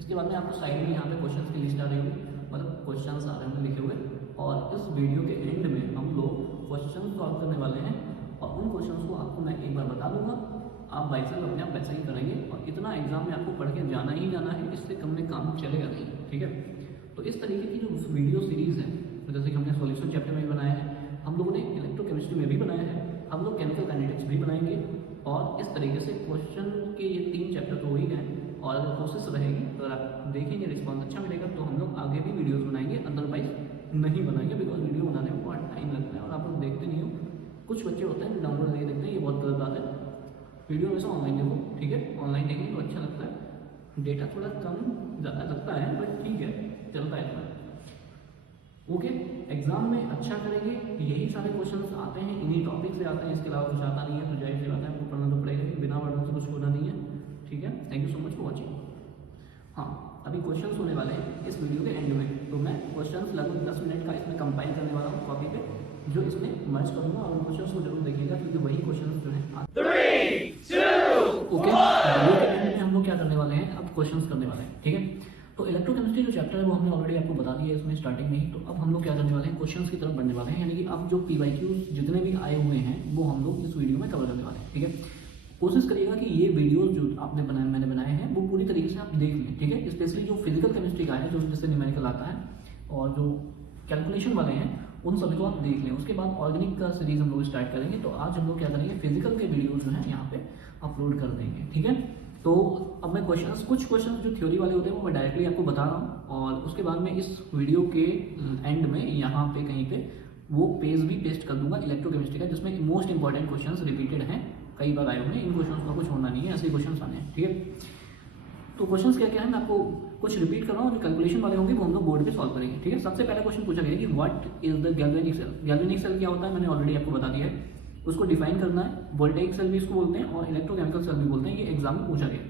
इसके बाद में आपको साइड में यहाँ पे क्वेश्चंस की लिस्ट आ रही होगी, मतलब क्वेश्चंस आ रहे हैं लिखे हुए, और इस वीडियो के एंड में हम लोग क्वेश्चन सॉल्व करने वाले हैं, और उन क्वेश्चंस को आपको मैं एक बार बता दूंगा, आप बाई सेल्फ अपने आप वैसे ही करेंगे, और इतना एग्जाम में आपको पढ़ के जाना ही जाना है, इससे कम में काम चलेगा नहीं, ठीक है। तो इस तरीके की जो वीडियो सीरीज़ है, तो जैसे कि हमने सॉल्यूशन चैप्टर में भी बनाया है, हम लोगों ने इलेक्ट्रोकेमिस्ट्री में भी बनाया है, हम लोग केमिकल काइनेटिक्स भी बनाएंगे, और इस तरीके से क्वेश्चन के ये 3 चैप्टर तो हो ही गए, और अगर कोशिश रहेगी, अगर आप देखेंगे रिस्पॉन्स अच्छा मिलेगा तो हम लोग आगे भी वीडियोज़ बनाएंगे, अदरवाइज नहीं बनाएंगे, बिकॉज वीडियो बनाने में बहुत टाइम लगता है और आप लोग देखते नहीं हो। कुछ बच्चे होते हैं डाउनलोड करके देखते हैं, ये बहुत गलत बात है। वीडियो हमेशा ऑनलाइन देखो, ठीक है, ऑनलाइन देखेंगे तो अच्छा लगता है, डेटा थोड़ा कम ज़्यादा लगता है बट ठीक है, चलता है थोड़ा। ओके एग्जाम में अच्छा करेंगे, यही सारे क्वेश्चंस आते हैं, इन्हीं टॉपिक से आते हैं, इसके अलावा कुछ आता नहीं है, तो जाहिर सी बात है आपको पढ़ना तो पड़ेगा, बिना पढ़ने से कुछ होना नहीं है, ठीक है। Thank you so much for watching. हाँ अभी क्वेश्चंस होने वाले हैं इस वीडियो के एंड में, तो मैं क्वेश्चंस लगभग 10 मिनट का इसमें कंपाइल करने वाला हूँ कॉपी पे, जो इसमें मर्ज करूँगा, और उन क्वेश्चंस को जरूर देखिएगा क्योंकि वही क्वेश्चंस जो है 3, 2 ओके वीडियो के एंड में हम लोग क्या करने वाले हैं, अब क्वेश्चंस करने वाले हैं, ठीक है। तो इलेक्ट्रोकेमिस्ट्री जो चैप्टर है वो हमने ऑलरेडी आपको बता दिया है इसमें स्टार्टिंग में ही, तो अब हम लोग क्या करने वाले हैं, क्वेश्चंस की तरफ बढ़ने वाले हैं, यानी कि अब जो PYQs जितने भी आए हुए हैं वो हम लोग इस वीडियो में कवर करने वाले हैं, ठीक है। कोशिश करिएगा कि ये वीडियो जो आपने बनाए मैंने बनाए हैं वो पूरी तरीके से आप देख लें, ठीक है। स्पेशली जो फिजिकल केमिस्ट्री का है, जो जिससे न्यूमेरिकल आता है, और जो कैलकुलेशन वाले हैं उन सभी को आप देख लें। उसके बाद ऑर्गेनिक का सीरीज हम लोग स्टार्ट करेंगे, तो आज हम लोग क्या करेंगे, फिजिकल के वीडियो जो है यहाँ पे अपलोड कर देंगे, ठीक है। तो अब मैं कुछ क्वेश्चन जो थ्योरी वाले होते हैं वो मैं डायरेक्टली आपको बता रहा हूँ, और उसके बाद में इस वीडियो के एंड में यहाँ पे कहीं पे वो पेज भी पेस्ट कर दूंगा इलेक्ट्रोकेमिस्ट्री का, जिसमें मोस्ट इंपॉर्टेंट क्वेश्चंस रिपीटेड हैं, कई बार आए हुए हैं, इन क्वेश्चंस का कुछ होना नहीं है, ऐसे क्वेश्चंस आने हैं, ठीक है। तो क्वेश्चंस क्या क्या है मैं आपको कुछ रिपीट कर रहा हूँ, जो कैलकुलेशन वाले होंगे वो हम लोग बोर्ड पे सॉल्व करेंगे, ठीक है। सबसे पहला क्वेश्चन पूछा गया कि what is the galvanic cell. Galvanic cell क्या होता है मैंने ऑलरेडी आपको बता दिया है, उसको डिफाइन करना है। वोल्टेइक सेल भी इसको बोलते हैं और इलेक्ट्रोकेमिकल सेल भी बोलते हैं, ये एग्जाम में पूछा गया।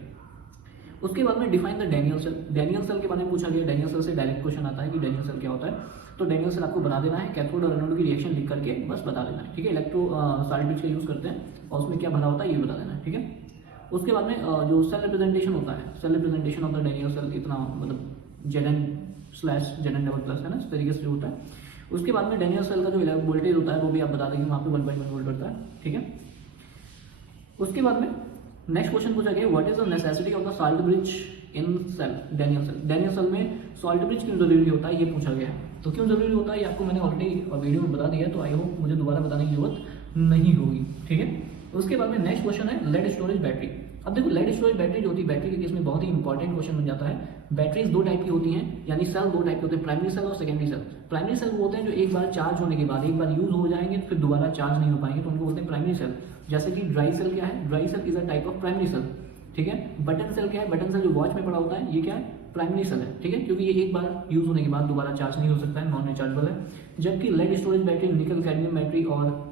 उसके बाद में define the Daniell cell. Daniell cell के बारे में पूछा गया, डैनियल सेल से डायरेक्ट क्वेश्चन आता है कि डैनियल सेल क्या होता है, तो डैनियल सेल आपको बना देना है, कैथोड और एनोड की रिएक्शन लिख करके बस बता देना है, ठीक है। इलेक्ट्रो साल्ट ब्रिज का यूज़ करते हैं और उसमें क्या भरा होता है ये बता देना है, ठीक है। उसके बाद में जो सेल रिप्रेजेंटेशन होता है, cell representation of the Daniell cell इतना मतलब Zn/Zn++ है ना, इस तरीके से जो होता है। उसके बाद में डैनियल सेल का जो वोल्टेज होता है वो भी आप बता देंगे, वहाँ पे 1.1 वोल्ट बढ़ता है, ठीक है। उसके बाद में नेक्स्ट क्वेश्चन पूछा गया what is the necessity of the salt bridge in cell, Daniell cell. Daniell cell में सॉल्ट ब्रिज क्यों जरूरी होता है ये पूछा गया है। तो क्यों जरूरी होता है ये आपको मैंने ऑलरेडी वीडियो में बता दिया है, तो आई होप मुझे दोबारा बताने की जरूरत नहीं होगी, ठीक है। उसके बाद में नेक्स्ट क्वेश्चन है लेड स्टोरेज बैटरी। अब देखो लेड स्टोरेज बैटरी जो होती है, बैटरी के केस में बहुत ही इंपॉर्टेंट क्वेश्चन बन जाता है। बैटरीज 2 टाइप की होती हैं, यानी सेल 2 टाइप के होते हैं, प्राइमरी सेल और सेकेंडरी सेल। प्राइमरी सेल वो होते हैं जो एक बार चार्ज होने के बाद एक बार यूज हो जाएंगे फिर दोबारा चार्ज नहीं हो पाएंगे, तो उनको बोलते हैं प्राइमरी सेल। जैसे कि ड्राई सेल क्या है, dry cell is a type of primary cell, ठीक है। बटन सेल क्या है, बटन सेल जो वॉच में पड़ा होता है ये क्या है, प्राइमरी सेल है, ठीक है, क्योंकि ये एक बार यूज होने के बाद दोबारा चार्ज नहीं हो सकता है, नॉन रिचार्जेबल है। जबकि lead storage battery, nickel cadmium battery और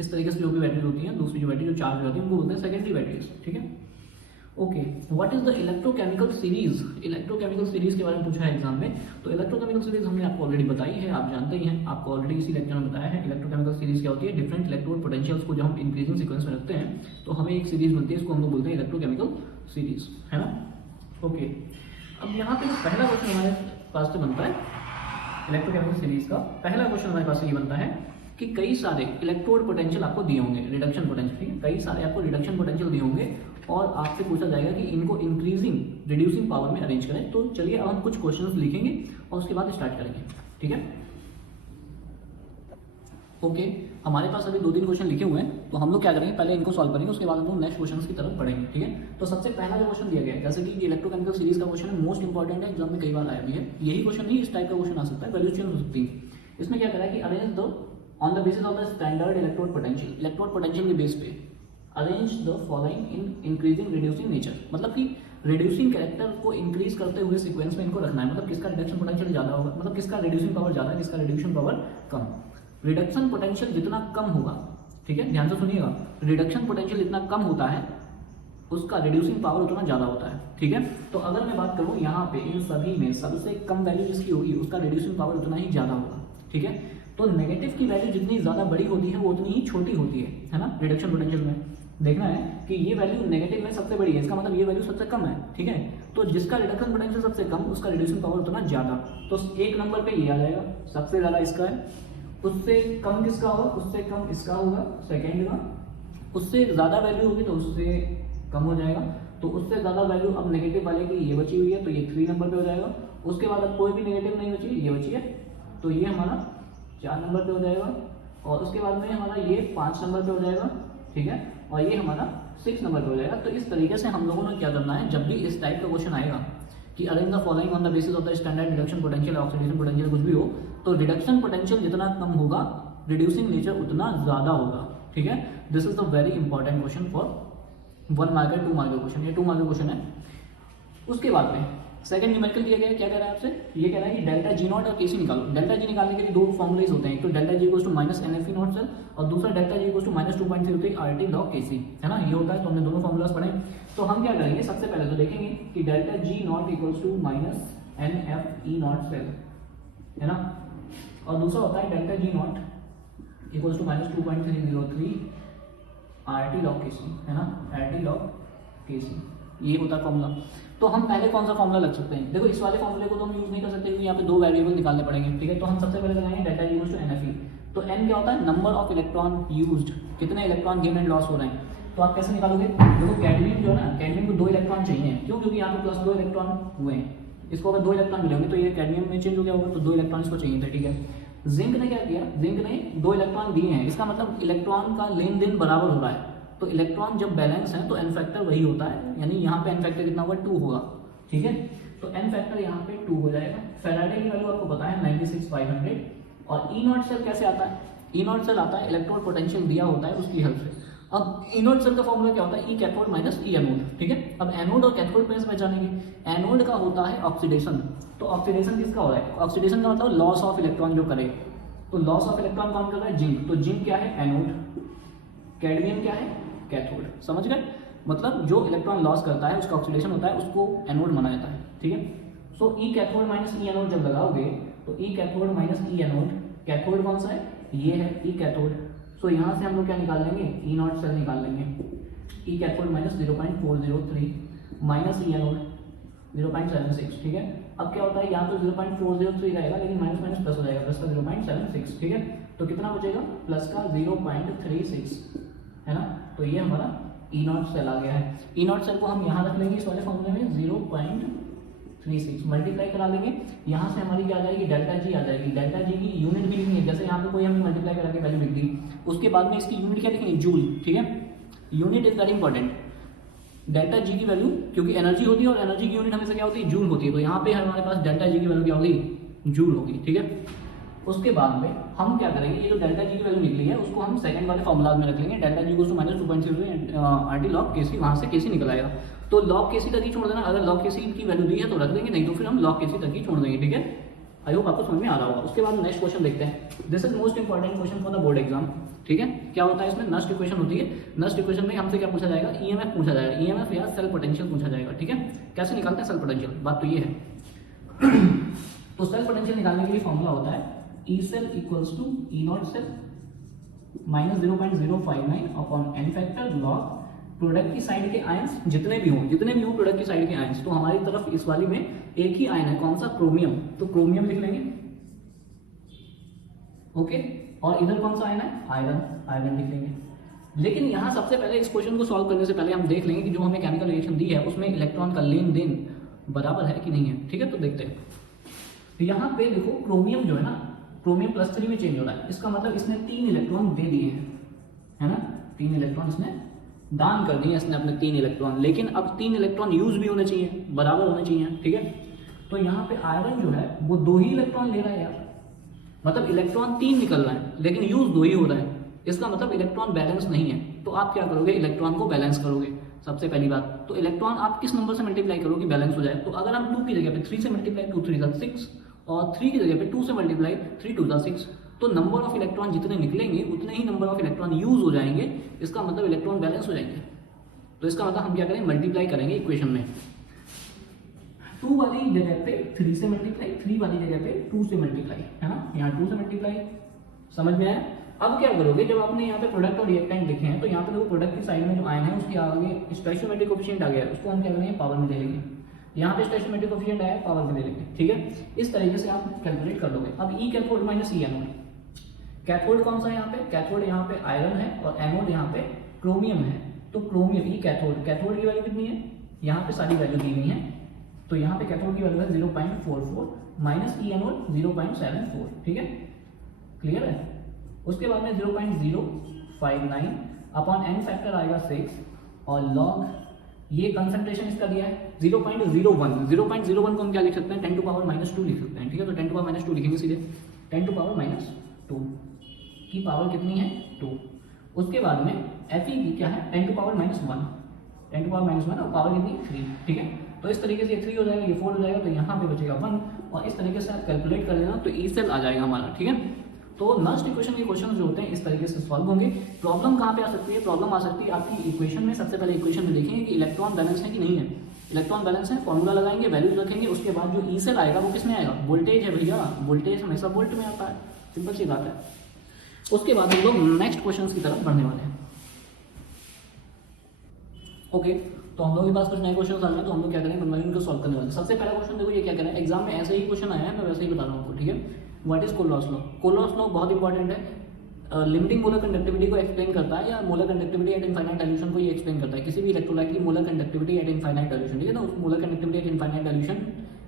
इस तरीके से जो भी बैटरी होती हैं, दूसरी जो बैटरी जो चार्ज होती है उनको बोलते हैं सेकेंडरी बैटरीज, ठीक है। Okay what is the electrochemical series. Electrochemical series के बारे में पूछा है एग्जाम में, तो इलेक्ट्रोकेमिकल सीरीज हमने आपको ऑलरेडी बताई है, आप जानते ही हैं, आपको ऑलरेडी इसी लेक्चर में बताया है। इलेक्ट्रोकेमिकल सीरीज क्या होती है, डिफरेंट इलेक्ट्रोड पोटेंशियल्स को जब हम इंक्रीजिंग सीक्वेंस में रखते हैं तो हमें एक सीरीज मिलती है, इसको हम लोग बोलते हैं इलेक्ट्रोकेमिकल सीरीज, है ना। ओके अब यहाँ पे पहला क्वेश्चन हमारे पास से बनता है इलेक्ट्रोकेमिकल सीरीज का। पहला क्वेश्चन हमारे पास से ये बनता है कि कई सारे इलेक्ट्रोड पोटेंशियल आपको दिए होंगे, रिडक्शन पोटेंशियल, ठीक है, कई सारे आपको रिडक्शन पोटेंशियल दिए होंगे और आपसे पूछा जाएगा कि इनको इंक्रीजिंग रिड्यूसिंग पावर में अरेंज करें। तो चलिए अब हम कुछ क्वेश्चंस लिखेंगे और उसके बाद स्टार्ट करेंगे, ठीक है। ओके हमारे पास अभी 2-3 क्वेश्चन लिखे हुए हैं, तो हम लोग क्या करेंगे, पहले इनको सॉल्व करेंगे, उसके बाद हम लोग नेक्स्ट क्वेश्चन की तरफ बढ़ेंगे, ठीक है। तो सबसे पहला जो क्वेश्चन दिया गया है, जैसे कि इलेक्ट्रोकेमिकल सीरीज का क्वेश्चन है, मोस्ट इंपॉर्टेंट है, एग्जाम में कई बार आया भी है। यही क्वेश्चन नहीं, इस टाइप का क्वेश्चन आ सकता है, वैल्यूज चेंज हो सकती है। इसमें क्या करा है कि arrange the on the basis of the standard electrode potential, electrode potential के बेस पे arrange the following in increasing reducing nature. मतलब कि रिड्यूसिंग कैरेक्टर को इंक्रीज करते हुए सीक्वेंस में इनको रखना है, मतलब किसका रिडक्शन पोटेंशियल ज़्यादा होगा, मतलब किसका रिड्यूसिंग पावर ज़्यादा है, किसका रिड्यूसिंग पावर कम। रिडक्शन पोटेंशियल जितना कम होगा, ठीक है ध्यान से सुनिएगा, रिडक्शन पोटेंशियल जितना कम होता है उसका रिड्यूसिंग पावर उतना ज़्यादा होता है, ठीक है। तो अगर मैं बात करूँ यहाँ पे इन सभी में सबसे कम वैल्यू जिसकी होगी उसका रिड्यूसिंग पावर उतना ही ज़्यादा होगा, ठीक है। तो नेगेटिव की वैल्यू जितनी ज़्यादा बड़ी होती है वो उतनी ही छोटी होती है ना। रिडक्शन पोटेंशियल में देखना है कि ये वैल्यू नेगेटिव में सबसे बड़ी है, इसका मतलब ये वैल्यू सबसे कम है, ठीक है। तो जिसका रिडक्शन पोटेंशियल सबसे कम उसका रिड्यूसिंग पावर उतना ज़्यादा। तो एक नंबर पे ये आ जाएगा, सबसे ज़्यादा इसका है, उससे कम किसका होगा, उससे कम इसका होगा सेकेंड का, उससे ज़्यादा वैल्यू होगी तो उससे कम हो जाएगा। तो उससे ज़्यादा वैल्यू अब नेगेटिव वाले की ये बची हुई है तो ये 3 नंबर पे हो जाएगा। उसके बाद अब कोई भी नेगेटिव नहीं बची, ये बची है तो ये हमारा 4 नंबर पे हो जाएगा। और उसके बाद में हमारा ये 5 नंबर पे हो जाएगा, ठीक है। और ये हमारा 6 नंबर पे हो जाएगा। तो इस तरीके से हम लोगों ने क्या करना है, जब भी इस टाइप का क्वेश्चन आएगा कि arrange the following on the basis of the standard reduction potential, oxidation potential कुछ भी हो, तो रिडक्शन पोटेंशियल जितना कम होगा रिड्यूसिंग नेचर उतना ज़्यादा होगा, ठीक है। This is the very important question for 1 mark 2 mark question, ये 2 मार्क क्वेश्चन है। उसके बाद में सेकंड न्यूमेरिकल दिया गया है, क्या कह रहा है आपसे, ये कह रहा है कि डेल्टा जी नॉट और केसी निकालो। डेल्टा जी निकालने के लिए दो फॉर्मुलेज होते हैं, एक तो delta G equals to minus NFE naught cell और दूसरा delta G equals to minus 2.03 RT log KC, है ना, ये होता है। तो हमने दोनों फॉर्मुलाज पढ़े। तो हम क्या करेंगे, सबसे पहले तो देखेंगे कि delta G naught equals to minus NFE naught cell, है ना, और दूसरा होता है delta G naught equals to minus 2.303 RT log KC, है ना, RT log केसी, ये होता है फॉर्मूला। तो हम पहले कौन सा फॉर्मूला लग सकते हैं, देखो इस वाले फॉर्मूले को तो हम यूज नहीं कर सकते क्योंकि यहाँ पे दो वेरिएबल निकालने पड़ेंगे, ठीक है। तो हम सबसे पहले लगाएंगे delta G equals to NFE। तो n क्या होता है, नंबर ऑफ इलेक्ट्रॉन यूज्ड, कितने इलेक्ट्रॉन गेन एंड लॉस हो रहे हैं। तो आप कैसे निकालोगे, देखो कैडमियम जो है ना, कैडमियम को 2 इलेक्ट्रॉन चाहिए, क्यों, क्योंकि यहाँ पे प्लस 2 इलेक्ट्रॉन हुए हैं, इसको अगर 2 इलेक्ट्रॉन मिलेंगे तो ये कैडमियम में चेंज हो गया होगा, तो 2 इलेक्ट्रॉन इसको चाहिए थे, ठीक है। जिंक ने क्या किया, जिंक ने 2 इलेक्ट्रॉन दिए हैं, इसका मतलब इलेक्ट्रॉन का लेन देन बराबर हो रहा है। तो इलेक्ट्रॉन जब बैलेंस है तो एन फैक्टर वही होता है, यानी यहाँ पे एन फैक्टर कितना होगा, 2 होगा, ठीक है। तो एन फैक्टर यहाँ पे 2 हो जाएगा। फैराडे की वैल्यू आपको पता है 96,500। और ई नॉट सेल कैसे आता है, ई नॉट सेल आता है इलेक्ट्रोड पोटेंशियल दिया होता है उसकी हेल्प से। अब ई नॉट सेल का फॉर्मूला क्या होता है, ई कैथोड माइनस ई एनोड, ठीक है। अब एनोड और कैथोड में पहचानेंगे। एनोड का होता है ऑक्सीडेशन, तो ऑक्सीडेशन किसका हो रहा है, ऑक्सीडेशन का मतलब लॉस ऑफ इलेक्ट्रॉन जो करे, तो लॉस ऑफ इलेक्ट्रॉन कौन कर रहा है, जिंक। तो जिंक क्या है, एनोड, कैडमियम क्या है, कैथोड, समझ गए। मतलब जो इलेक्ट्रॉन लॉस करता है उसका ऑक्सीडेशन होता है, उसको एनोड माना जाता है, ठीक है। सो ई कैथोड माइनस ई एनोड जब लगाओगे तो ई कैथोड माइनस ई एनोड, कैथोड कौन सा है, ये है ई कैथोड। सो यहाँ से हम लोग क्या निकाल लेंगे, ई नॉट सेल निकाल लेंगे। ई कैथोड माइनस 0.403 माइनस ई एनोड 0.76, ठीक है। अब क्या होता है, यहाँ तो 0.403 रहेगा लेकिन माइनस माइनस प्लस हो जाएगा, प्लस का 0.76, ठीक है। तो कितना बचेगा, प्लस का 0.36, है ना। तो ये हमारा ई नॉट सेल आ गया है। ई नॉट सेल को हम यहाँ रख लेंगे इस वाले फॉर्मूले में 0.36 मल्टीप्लाई करा लेंगे, यहाँ से हमारी क्या आ जाएगी, डेल्टा जी आ जाएगी। डेल्टा जी की यूनिट भी लिखनी है, जैसे यहाँ पे कोई हमने मल्टीप्लाई करा के वैल्यू लिख दी, उसके बाद में इसकी यूनिट क्या लिखेंगे, जूल, ठीक है। Unit is very important. Delta G की वैल्यू क्योंकि एनर्जी होती है और एनर्जी की यूनिट हमेशा क्या होती है, जूल होती है। तो यहाँ पे हमारे पास डेल्टा जी की वैल्यू क्या होगी, जूल होगी, ठीक है। उसके बाद में हम क्या करेंगे, ये जो डेल्टा जी की वैल्यू निकली है उसको हम सेकंड वाले फॉर्मूला में रख लेंगे। डेल्टा जी को माइनस 2.03 RT log केसी, वहाँ से केसी निकल आएगा। तो log केसी तक ही छोड़ देना, अगर log केसी की वैल्यू दी है तो रख देंगे, नहीं तो फिर हम log केसी तक ही छोड़ देंगे, ठीक है। आई होप आपको समझ में आ रहा होगा। उसके बाद नेक्स्ट क्वेश्चन देखते हैं। This is most important question for the board exam, ठीक है। क्या होता है इसमें, नस्ट इक्वेशन होती है। नस्ट इक्वेशन में हमसे क्या पूछा जाएगा, ईएमएफ पूछा जाएगा, ईएमएफ या सेल पोटेंशियल पूछा जाएगा, ठीक है। कैसे निकालते हैं सेल पोटेंशियल, बात तो ये है। तो सेल पोटेंशियल निकालने के लिए फॉर्मूला होता है E cell equals to E naught cell minus 0.059 upon N factor log product की साइड के आयंस जितने भी हों प्रोडक्ट की साइड के आयंस। तो हमारी तरफ इस वाली में एक ही आयन है, कौन सा, क्रोमियम, तो क्रोमियम लिख लेंगे, ओके। और इधर कौन सा आयन है, आयरन, आयरन लिख लेंगे। लेकिन यहाँ सबसे पहले इस क्वेश्चन को सॉल्व करने से पहले हम देख लेंगे कि जो हमें केमिकल रिएक्शन दी है उसमें इलेक्ट्रॉन का लेन देन बराबर है कि नहीं है, ठीक है। तो देखते हैं, तो यहाँ पे देखो क्रोमियम जो है ना, क्रोमियम +3 में चेंज हो रहा है, इसका मतलब इसने 3 इलेक्ट्रॉन दे दिए हैं, है ना, 3 इलेक्ट्रॉन इसने दान कर दिए इसने अपने 3 इलेक्ट्रॉन। लेकिन अब 3 इलेक्ट्रॉन यूज भी होने चाहिए, बराबर होने चाहिए, ठीक है। तो यहाँ पे आयरन जो है वो 2 ही इलेक्ट्रॉन ले रहा है यार, मतलब इलेक्ट्रॉन 3 निकल रहा है लेकिन यूज 2 ही हो रहा है, इसका मतलब इलेक्ट्रॉन बैलेंस नहीं है। तो आप क्या करोगे, इलेक्ट्रॉन को बैलेंस करोगे। सबसे पहली बात। तो इलेक्ट्रॉन आप किस नंबर से मल्टीप्लाई करो कि बैलेंस हो जाए? तो अगर हम 2 की जगह पे 3 से मल्टीप्लाई, 2 3 6 और 3 की जगह पे 2 से मल्टीप्लाई, 3 2 6, तो नंबर ऑफ इलेक्ट्रॉन जितने निकलेंगे उतने ही नंबर ऑफ इलेक्ट्रॉन यूज हो जाएंगे। इसका मतलब इलेक्ट्रॉन बैलेंस हो जाएंगे। तो इसका मतलब हम क्या करेंगे, मल्टीप्लाई करेंगे इक्वेशन में। 2 वाली जगह पे 3 से मल्टीप्लाई, 3 वाली जगह पे 2 से मल्टीप्लाई, है ना, यहाँ 2 से मल्टीप्लाई। समझ में आया? अब क्या करोगे, जब आपने यहाँ पे प्रोडक्ट और रिएक्टेंट लिखे हैं तो यहाँ पे देखो प्रोडक्ट की साइड में जो आयन है उसके आगे स्टोइचियोमेट्रिक कोएफिशिएंट आ गया है, उसको हम क्या करेंगे, पावर में ले लेंगे। यहाँ पे स्टोइचियोमेट्रिक कोएफिशिएंट आया, पावर में ले लेंगे। ठीक है, इस तरीके से आप कैलकुलेट कर लोगे। अब ई कैथोड माइनस ई एनोड, कैथोड कौन सा है यहाँ पे, कैथोड यहाँ पे आयरन है और एनोड यहाँ पे क्रोमियम है। तो क्रोमियम ई कैथोड, कैथोड की वैल्यू कितनी है, यहाँ पे सारी वैल्यू दी हुई है। तो यहाँ पे कैथोड की वैल्यू है 0.44 माइनस ई एनोड 0.74। ठीक है, क्लियर है? उसके बाद में 0.059 अपॉन एन फैक्टर आएगा 6 और लॉग ये कंसंट्रेशन इसका दिया है 0.01। 0.01 को हम क्या लिख सकते हैं, 10 टू पावर -2 लिख सकते हैं। ठीक है, तो 10 टू पावर -2 लिखेंगे सीधे, 10 टू पावर -2 की पावर कितनी है, 2। उसके बाद में Fe की क्या है, 10 टू पावर -1, 10 टू पावर -1 और पावर कितनी, 3। ठीक है, तो इस तरीके से ये 3 हो जाएगा, ये 4 हो जाएगा, तो यहाँ पे बचेगा 1 और इस तरीके से आप कैलकुलेट कर लेना तो ई सेल आ जाएगा हमारा। ठीक है, तो नस्ट इक्वेशन के क्वेश्चन जो होते हैं इस तरीके से सॉल्व होंगे। प्रॉब्लम कहाँ पे आ सकती है, प्रॉब्लम आ सकती है आपकी इक्वेशन में। सबसे पहले इक्वेशन में देखेंगे कि इलेक्ट्रॉन बैलेंस है कि नहीं है। इलेक्ट्रॉन बैलेंस है, फॉर्मूला लगाएंगे, वैल्यूज रखेंगे, उसके बाद जो ई सेल आएगा वो किस में आएगा, वोल्टेज है भैया, वोल्टेज हमेशा वोल्ट में आता है, सिंपल सी बात है। उसके बाद हम लोग नेक्स्ट क्वेश्चन की तरफ बढ़ने वाले हैं। ओके, तो हम लोग के पास कुछ नए क्वेश्चन आ रहे हैं, तो हम लोग क्या करेंगे, वन बाय वन को सॉल्व करने वाले हैं। सबसे पहला क्वेश्चन देखो, ये क्या कह रहा है, एग्जाम में ऐसे ही क्वेश्चन आया है, मैं वैसे ही बता रहा हूँ आपको। ठीक है, what is Kohlrausch law? Kohlrausch law बहुत इंपॉर्टेंट है, लिमिटिंग मोलर कंडक्टिविटी को एक्सप्लेन करता है, या molar conductivity at infinite dilution को ये एक्सप्लेन करता है, किसी भी इलेक्ट्रोलाइट की molar conductivity at infinite dilution. ठीक है ना, molar conductivity at infinite dilution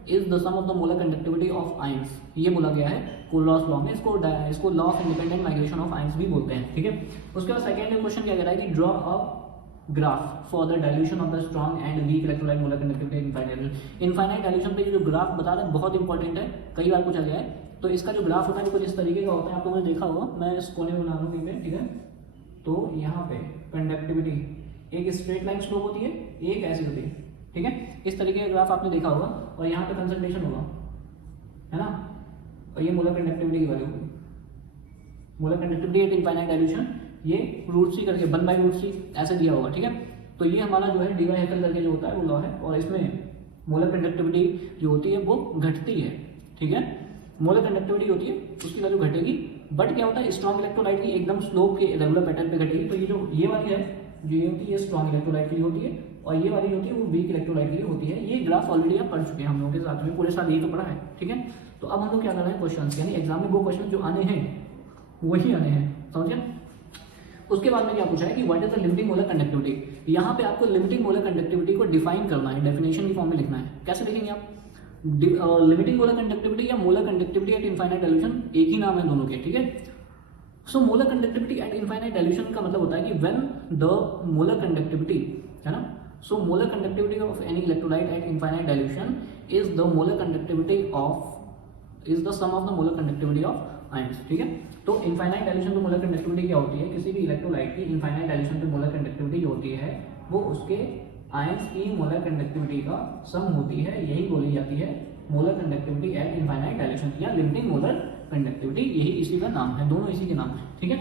is the sum of the molar conductivity of ions, ये बोला गया है कोलॉस लॉ में। इसको law of independent migration of ions भी बोलते हैं। ठीक है, उसके बाद सेकंड क्वेश्चन क्या कह रहा है कि draw a graph for the dilution of the strong and weak electrolyte molar conductivity infinite. Infinite dilution पे जो ग्राफ बता रहा है बहुत इंपॉर्टेंट है, कई बार पूछा गया है। तो इसका जो ग्राफ होता है कुछ इस तरीके का होता है, आप लोगों ने देखा होगा, मैं इस कोने में बना रहा हूँ। ठीक है, तो यहाँ पे कंडक्टिविटी एक स्ट्रेट लाइन स्लोप होती है, एक ऐसी होती है। ठीक है, इस तरीके का ग्राफ आपने देखा होगा, और यहाँ पे कंसंट्रेशन होगा, है ना, और ये मोलर कंडक्टिविटी की वैल्यू होगी, molar conductivity at infinite dilution, ये √c करके 1/√c ऐसे दिया होगा। ठीक है, तो ये हमारा जो है डी वाई हैकल करके जो होता है वो लॉ है, और इसमें मोलर कंडक्टिविटी जो होती है वो घटती है। ठीक है, मोलर कंडक्टिविटी होती है उसकी वैल्यू घटेगी, बट क्या होता है, स्ट्रॉन्ग इलेक्ट्रोलाइट की एकदम स्लोप के रेगुलर पैटर्न पे घटेगी। तो ये जो ये वाली है, जो ये होती है स्ट्रॉन्ग इलेक्ट्रोलाइट के लिए होती है, और ये वाली होती है वो वीक इलेक्ट्रोलाइट के लिए होती है। ये ग्राफ ऑलरेडी आप पढ़ चुके हैं हम लोगों के साथ में, पूरे साल यही तो पढ़ा है। ठीक है, तो अब हम लोग क्या कर रहे हैं, क्वेश्चन, यानी एग्जाम में वो क्वेश्चन जो आने हैं वही आने हैं, समझिए। उसके बाद में क्या पूछा है कि what is the limiting molar conductivity. यहाँ पे आपको लिमिटिंग मोलर कंडक्टिविटी को डिफाइन करना है, डेफिनेशन की फॉर्म में लिखना है। कैसे लिखेंगे आप, लिमिटिंग मोलर कंडक्टिविटी या molar conductivity at infinite dilution, एक ही नाम है दोनों के। ठीक है, सो molar conductivity at infinite dilution का मतलब होता है कि व्हेन द मोलर कंडक्टिविटी, है ना, so molar conductivity of any electrolyte at infinite dilution is the molar conductivity of is the sum of the molar conductivity of ions. ठीक है, तो इनफाइनाइट डाइल्यूशन पे मोलर कंडक्टिविटी क्या होती है, किसी भी इलेक्ट्रोलाइट की इनफाइनाइट डाइल्यूशन पे मोलर कंडक्टिविटी जो होती है वो उसके आयंस की मोलर कंडक्टिविटी का सम होती है, यही बोली जाती है molar conductivity at infinite dilution या लिमिटिंग मोलर कंडक्टिविटी, यही इसी का नाम है, दोनों इसी के नाम है। ठीक है,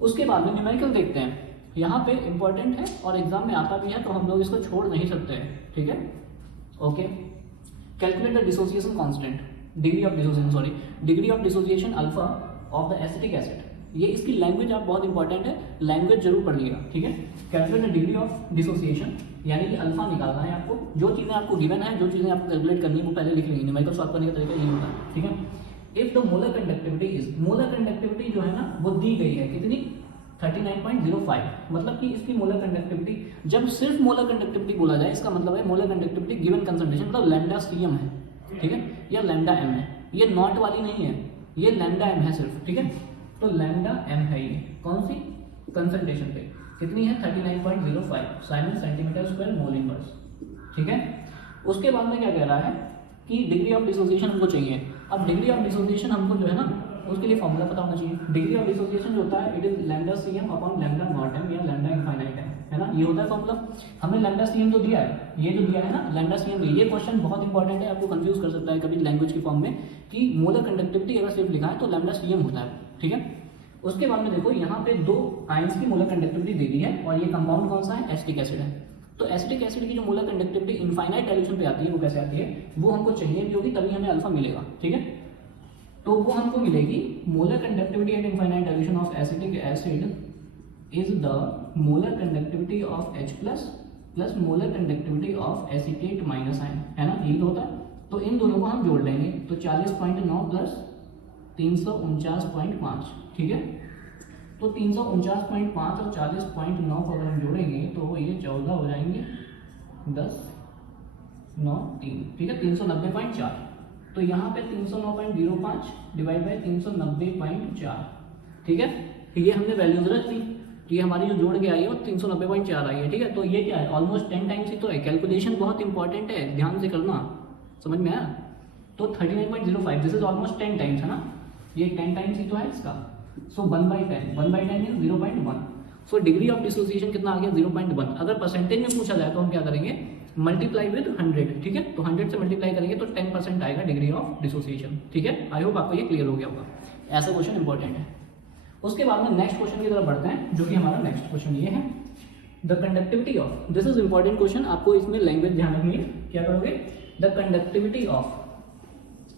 उसके बाद में न्यूमेरिकल देखते हैं, यहाँ पे इंपॉर्टेंट है और एग्जाम में आता भी है, तो हम लोग इसको छोड़ नहीं सकते हैं। ठीक है, okay, calculate the dissociation constant, degree of dissociation alpha of the acetic acid. ये इसकी लैंग्वेज आप बहुत इंपॉर्टेंट है, लैंग्वेज जरूर पढ़िएगा। ठीक है, calculate the degree of dissociation, यानी कि अल्फा निकालना है आपको, जो चीज़ें आपको गिवन है, जो चीज़ें आपको कैलकुलेट करनी है वो पहले लिख लेंगे, न्यूमेरिकल सॉल्व करने का तरीका यही होता है। ठीक है, if the molar conductivity is, molar conductivity जो है ना वो दी गई है कितनी, 39.05, मतलब कि इसकी मोलर कंडक्टिविटी, जब सिर्फ मोलर कंडक्टिविटी बोला जाए इसका मतलब है मोलर कंडक्टिविटी गिवन कंसंट्रेशन, मतलब लैम्डा सीएम है। ठीक है, या लैम्डा एम है, ये नॉट वाली नहीं है, ये लैम्डा एम है सिर्फ। ठीक है, तो लैम्डा एम है ये कौन सी, कंसंट्रेशन पे कितनी है, 39.05 Simon centimetre square mole inverse. ठीक है, उसके बाद में क्या कह रहा है कि डिग्री ऑफ डिसोसिएशन हमको चाहिए। अब डिग्री ऑफ डिसोसिएशन हमको जो है ना उसके लिए फॉर्मूला पता होना चाहिए। डिग्री ऑफ डिसोसिएशन जो होता है it is lambda CM upon lambda naught M या लैम्डा इनफाइनाइट एम। है ना, ये होता है फॉर्मूला। हमें लैम्डा सीएम तो दिया है, ये जो दिया है ना लैम्डा सीएम, ये क्वेश्चन बहुत इंपॉर्टेंट है, आपको कंफ्यूज कर सकता है कभी लैंग्वेज की फॉर्म में कि मोलर कंडक्टिविटी अगर सिर्फ लिखा है तो लैम्डा सीएम होता है, ठीक है। उसके बाद में देखो यहाँ पे 2 आयंस की मोलर कंडक्टिविटी दे दी है और ये कंपाउंड कौन सा है, एसिटिक एसिड है। तो एसिटिक एसिड की जो मोलर कंडक्टिविटी इनफाइनाइट डाइल्यूशन पे आती है वो कैसे आती है, वो हमको चाहिए भी होगी तभी हमें अल्फा मिलेगा, ठीक है। तो वो हमको मिलेगी molar conductivity at infinite dilution of acetic acid is the molar conductivity of H plus molar conductivity of acetate minus ion, है ना, यही तो होता है। तो इन दोनों को हम जोड़ लेंगे तो 40.9 प्लस 349.5, ठीक है। तो 349.5 और 40.9 को अगर हम जोड़ेंगे तो ये 14 हो जाएंगे, 10 9 3, ठीक है, 390.4। तो यहाँ पे 309.05 डिवाइड बाई 390.4, ठीक है। ये हमने वैल्यूज रख दी, तो ये हमारी जो जोड़ के आई है वो 390.4 आई है, ठीक है। तो ये क्या है, ऑलमोस्ट 10 टाइम्स ही तो है। कैलकुलेशन बहुत इंपॉर्टेंट है, ध्यान से करना, समझ में आया। तो 39.05 दिस इज ऑलमोस्ट 10 टाइम्स, है ना, ये 10 टाइम्स ही तो है इसका। सो 1/10 mean 0.1। So degree of dissociation कितना आ गया, 0.1। अगर परसेंटेज में पूछा जाए तो हम क्या करेंगे, मल्टीप्लाई विद 100, ठीक है। तो 100 से मल्टीप्लाई करेंगे तो 10% आएगा डिग्री ऑफ डिसोसिएशन, ठीक है। आई होप आपको ये क्लियर हो गया होगा, ऐसा क्वेश्चन इंपॉर्टेंट है। उसके बाद में नेक्स्ट क्वेश्चन की तरफ बढ़ते हैं, जो कि हमारा नेक्स्ट क्वेश्चन ये है, the conductivity of, this is important question, आपको इसमें लैंग्वेज ध्यान रखनी है। क्या करोगे, द कंडक्टिविटी ऑफ,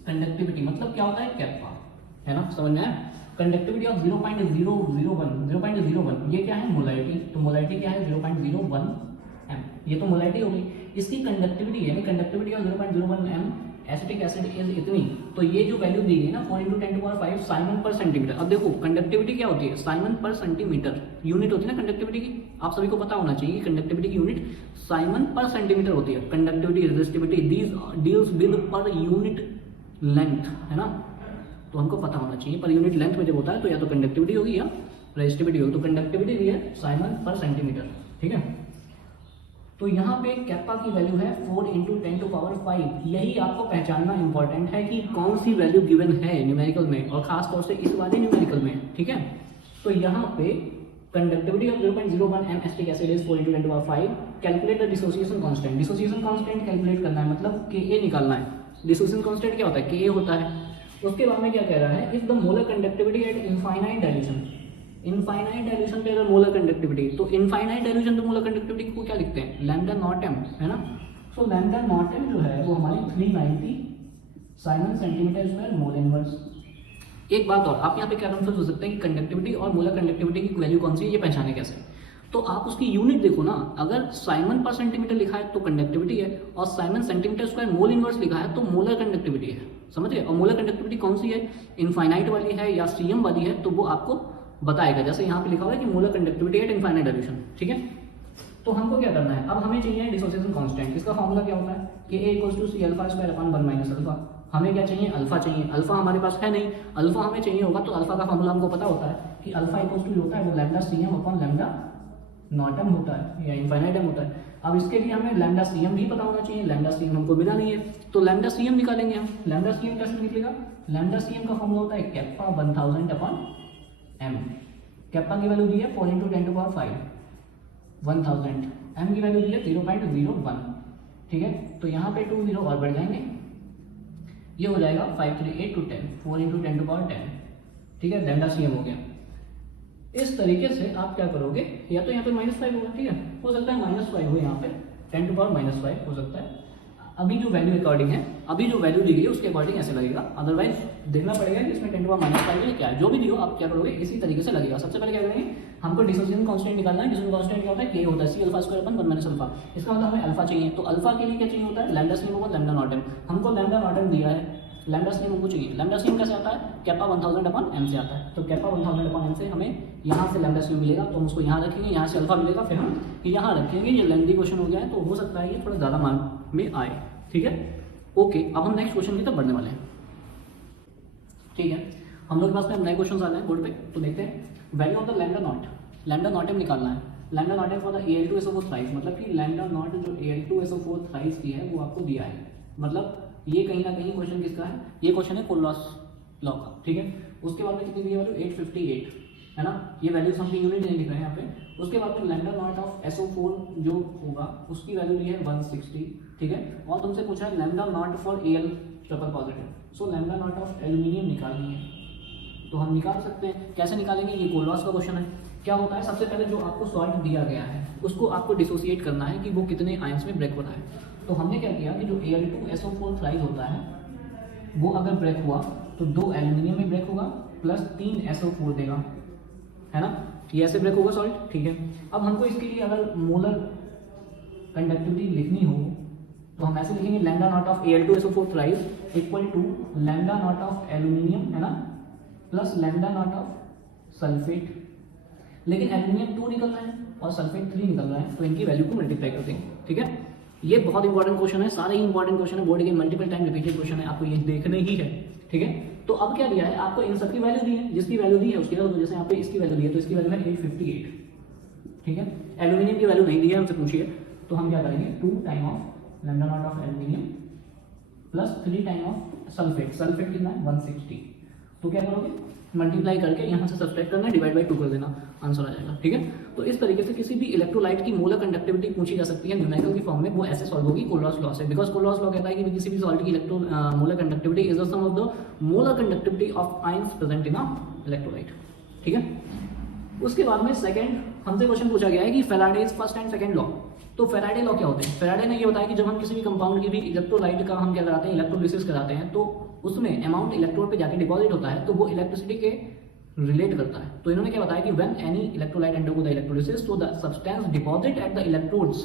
कंडक्टिविटी मतलब क्या होता है, कैप्पा, है ना, समझ में आया। कंडक्टिविटी ऑफ 0.001, ये क्या है, मोलारिटी। तो मोलारिटी क्या है, 0.01 m, ये तो मोलारिटी हो गई। इसकी कंडक्टिविटी यानी conductivity of 0.01 m acetic acid is इतनी। तो ये जो वैल्यू दी गई ना 4 × 10⁵ साइमन पर सेंटीमीटर। अब देखो कंडक्टिविटी क्या होती है, साइमन पर सेंटीमीटर यूनिट होती है ना कंडक्टिविटी की, आप सभी को पता होना चाहिए कंडक्टिविटी की यूनिट साइमन पर सेंटीमीटर होती है। Conductivity, resistivity, these deals with per unit length, है ना, तो हमको पता होना चाहिए पर यूनिट लेंथ में जब होता है तो या तो कंडक्टिविटी होगी या रेजिस्टिविटी होगी। तो कंडक्टिविटी दी है साइमन पर सेंटीमीटर, ठीक है। तो यहाँ पे कैप्पा की वैल्यू है 4 × 10⁵। यही आपको पहचानना इंपॉर्टेंट है कि कौन सी वैल्यू गिवन है न्यूमेरिकल में, और खास तौर से इस वाले न्यूमेरिकल में, ठीक है। तो यहाँ पे conductivity of 0.01 m acetic acid is 4 × 10⁵। Calculate the dissociation constant, dissociation constant calculate करना है, मतलब Ka निकालना है। डिसोसिएशन कांस्टेंट क्या होता है, Ka होता है। उसके बाद में क्या कह रहा है, if the molar conductivity at infinite dilution, infinite dilution पे अगर मोलर कंडक्टिविटी, तो इनफाइनाइट डाइल्यूशन पे मोलर कंडक्टिविटी को क्या लिखते हैं, लैम्डा नॉट m, है ना। सो लैम्डा नॉट m जो है वो हमारी 390 Simon centimetre square mole inverse. एक बात और, आप यहाँ पे क्या कंफ्यूज हो सकते हैं कि कंडक्टिविटी और मोलर कंडक्टिविटी की वैल्यू कौन सी है, ये पहचाने कैसे। तो आप उसकी यूनिट देखो ना, अगर साइमन पर सेंटीमीटर लिखा है तो कंडक्टिविटी है, और Simon centimetre square mole inverse लिखा है तो मोलर कंडक्टिविटी है, समझिए। और मोलर कंडक्टिविटी कौन सी है, इनफाइनाइट वाली है या सीएम वाली है, तो वो आपको बताएगा। जैसे यहाँ पे लिखा हुआ है कि molar conductivity at infinite dilution, ठीक है। तो हमको क्या करना है, अब हमें चाहिए डिसोसिएशन कांस्टेंट। इसका फॉर्मूला क्या होता है, Ka = C⁴/1 - अल्फा। हमें क्या चाहिए, अल्फा चाहिए। अल्फा हमारे पास है नहीं, अल्फा हमें चाहिए होगा, तो अल्फा का फॉर्मूला हमको पता होता है कि अल्फा = होता है वो लैम्डा CM/लैम्डा नॉट m होता है या इनफाइनाइट m होता है। अब इसके लिए हमें लैम्डा CM भी पता होना चाहिए, लैम्डा CM हमको मिला नहीं है, तो लैम्डा CM निकालेंगे हम। लैम्डा CM कैसे निकलेगा, लैम्डा CM का फॉर्मूला होता है कैप्पा 1000/m। कैप्पा की वैल्यू दी है 4 × 10⁵ 1000, m की वैल्यू दी है 0.01, ठीक है। तो यहाँ पे 2 0 और बढ़ जाएंगे, ये हो जाएगा 5 3 8 2 10, 4 × 10⁻10, ठीक है, लैम्डा CM हो गया। इस तरीके से आप क्या करोगे, या तो यहाँ पे -5 होगा, ठीक है, हो सकता है -5 हो, यहाँ पे 10⁻⁻5 हो सकता है। अभी जो वैल्यू अकॉर्डिंग है, अभी जो वैल्यू दी गई है उसके अकॉर्डिंग ऐसे लगेगा, अदरवाइज देखना पड़ेगा कि इसमें 10⁻⁻5 है क्या है। जो भी दियो आप क्या करोगे, इसी तरीके से लगेगा। सबसे पहले क्या करेंगे, हमको डिसोसिएशन कांस्टेंट निकालना है। डिसोसिएशन कांस्टेंट क्या होता है, K होता है C⁴/1 - अल्फा। इसका मतलब हमें अल्फा चाहिए, तो अल्फा के लिए क्या चाहिए होता है, लैम्डा CM/लैम्डा नॉट m। हमको लैम्डा नॉट m दिया है, लैम्डा CM हमको चाहिए। लैम्डा CM कैसे आता है, कैप्पा 1000/m से आता है। तो कैप्पा 1000/m से हमें यहाँ से लैम्डा CM मिलेगा, तो हम उसको यहाँ रखेंगे, यहाँ से अल्फा मिलेगा, फिर हम यहाँ रखेंगे। ये लेंथी क्वेश्चन हो गया है, तो हो सकता है ये थोड़ा ज़्यादा मार्क में आए, ठीक है। ओके, अब हम नेक्स्ट क्वेश्चन की तरफ बढ़ने वाले हैं, ठीक है। हम लोग के पास में नए क्वेश्चन आ रहे हैं बोर्ड पे, तो देखते हैं। Value of the lambda naught m निकालना है। Lambda naught m for the Al2SO4 thrice, मतलब कि लैम्डा नॉट जो Al2SO4 थ्राइस की है वो आपको दिया है। मतलब ये कहीं ना कहीं क्वेश्चन किसका है, ये क्वेश्चन है कोल्लॉस लॉ का, ठीक है। उसके बाद में कितनी दी है वैल्यू, 858, है ना, ये वैल्यू समथिंग यूनिट नहीं लिख रहे हैं यहाँ पे। उसके बाद में लैम्डा नॉट ऑफ SO4 जो होगा उसकी वैल्यू ली है 160, ठीक है। और तुमसे पूछा है lambda naught for Al triple positive, so lambda naught of aluminium निकालनी है, तो हम निकाल सकते हैं। कैसे निकालेंगे, ये कोलॉस का क्वेश्चन है। क्या होता है, सबसे पहले जो आपको सॉल्ट दिया गया है उसको आपको डिसोसिएट करना है कि वो कितने आयंस में ब्रेक हो रहा है। तो हमने क्या किया कि जो Al2SO4 थ्राइस होता है वो अगर ब्रेक हुआ तो 2 एल्यूमिनियम में ब्रेक होगा प्लस 3 SO4 देगा, है ना, ये ऐसे ब्रेक होगा सॉल्ट, ठीक है। अब हमको इसके लिए अगर मोलर कंडक्टिविटी लिखनी हो तो हम ऐसे लिखेंगे lambda naught of Al2SO4 thrice equal to lambda naught of aluminium, है ना, plus lambda naught of sulphate. लेकिन एल्यूमिनियम 2 निकल रहा है और सल्फेट 3 निकल रहा है, तो इनकी वैल्यू को मल्टीप्लाई करते हैं, ठीक है। ये बहुत इंपॉर्टेंट क्वेश्चन है, सारे ही इंपॉर्टेंट क्वेश्चन है, बोर्ड के मल्टीपल टाइम रिपीटेड क्वेश्चन है, आपको ये देखने ही है, ठीक है। तो अब क्या दिया है आपको, इन सब की वैल्यू दी है, जिसकी वैल्यू दी है उसकी वैल्यू, जैसे यहाँ पे इसकी वैल्यू दी है तो इसकी वैल्यू है 858, ठीक है। एल्यूमिनियम की वैल्यू नहीं दी है, हमसे पूछिए, तो हम क्या करेंगे 2 time of lambda naught of aluminium plus 3 time of sulphate, sulphate कितना है 160, तो क्या करोगे मल्टीप्लाई करके यहाँ से सब्सट्रैक्ट करना, डिवाइड बाई 2 कर देना, आंसर आ जाएगा, ठीक है। तो इस तरीके से किसी भी इलेक्ट्रोलाइट की मोलर कंडक्टिविटी पूछी जा सकती है न्यूमेरिकल की फॉर्म में, वो ऐसे सॉल्व होगी कोलॉस लॉ से, बिकॉज कोलॉस लॉ कहता है कि किसी भी सॉल्ट की molar conductivity is the sum of the molar conductivity of ions present in a electrolyte, ठीक है। उसके बाद में सेकंड हमसे क्वेश्चन पूछा गया है कि Faraday's first and second law. तो फैराडे लॉ क्या होते हैं, फैराडे ने ये बताया कि जब हम किसी भी कंपाउंड की भी इलेक्ट्रोलाइट का हम क्या कराते हैं इलेक्ट्रोलिसिस कराते हैं, तो उसमें अमाउंट इलेक्ट्रोड पे जाके डिपॉजिट होता है, तो वो इलेक्ट्रिसिटी के रिलेट करता है। तो इन्होंने क्या बताया कि when any electrolyte undergo the electrolysis so the substance deposit at the electrodes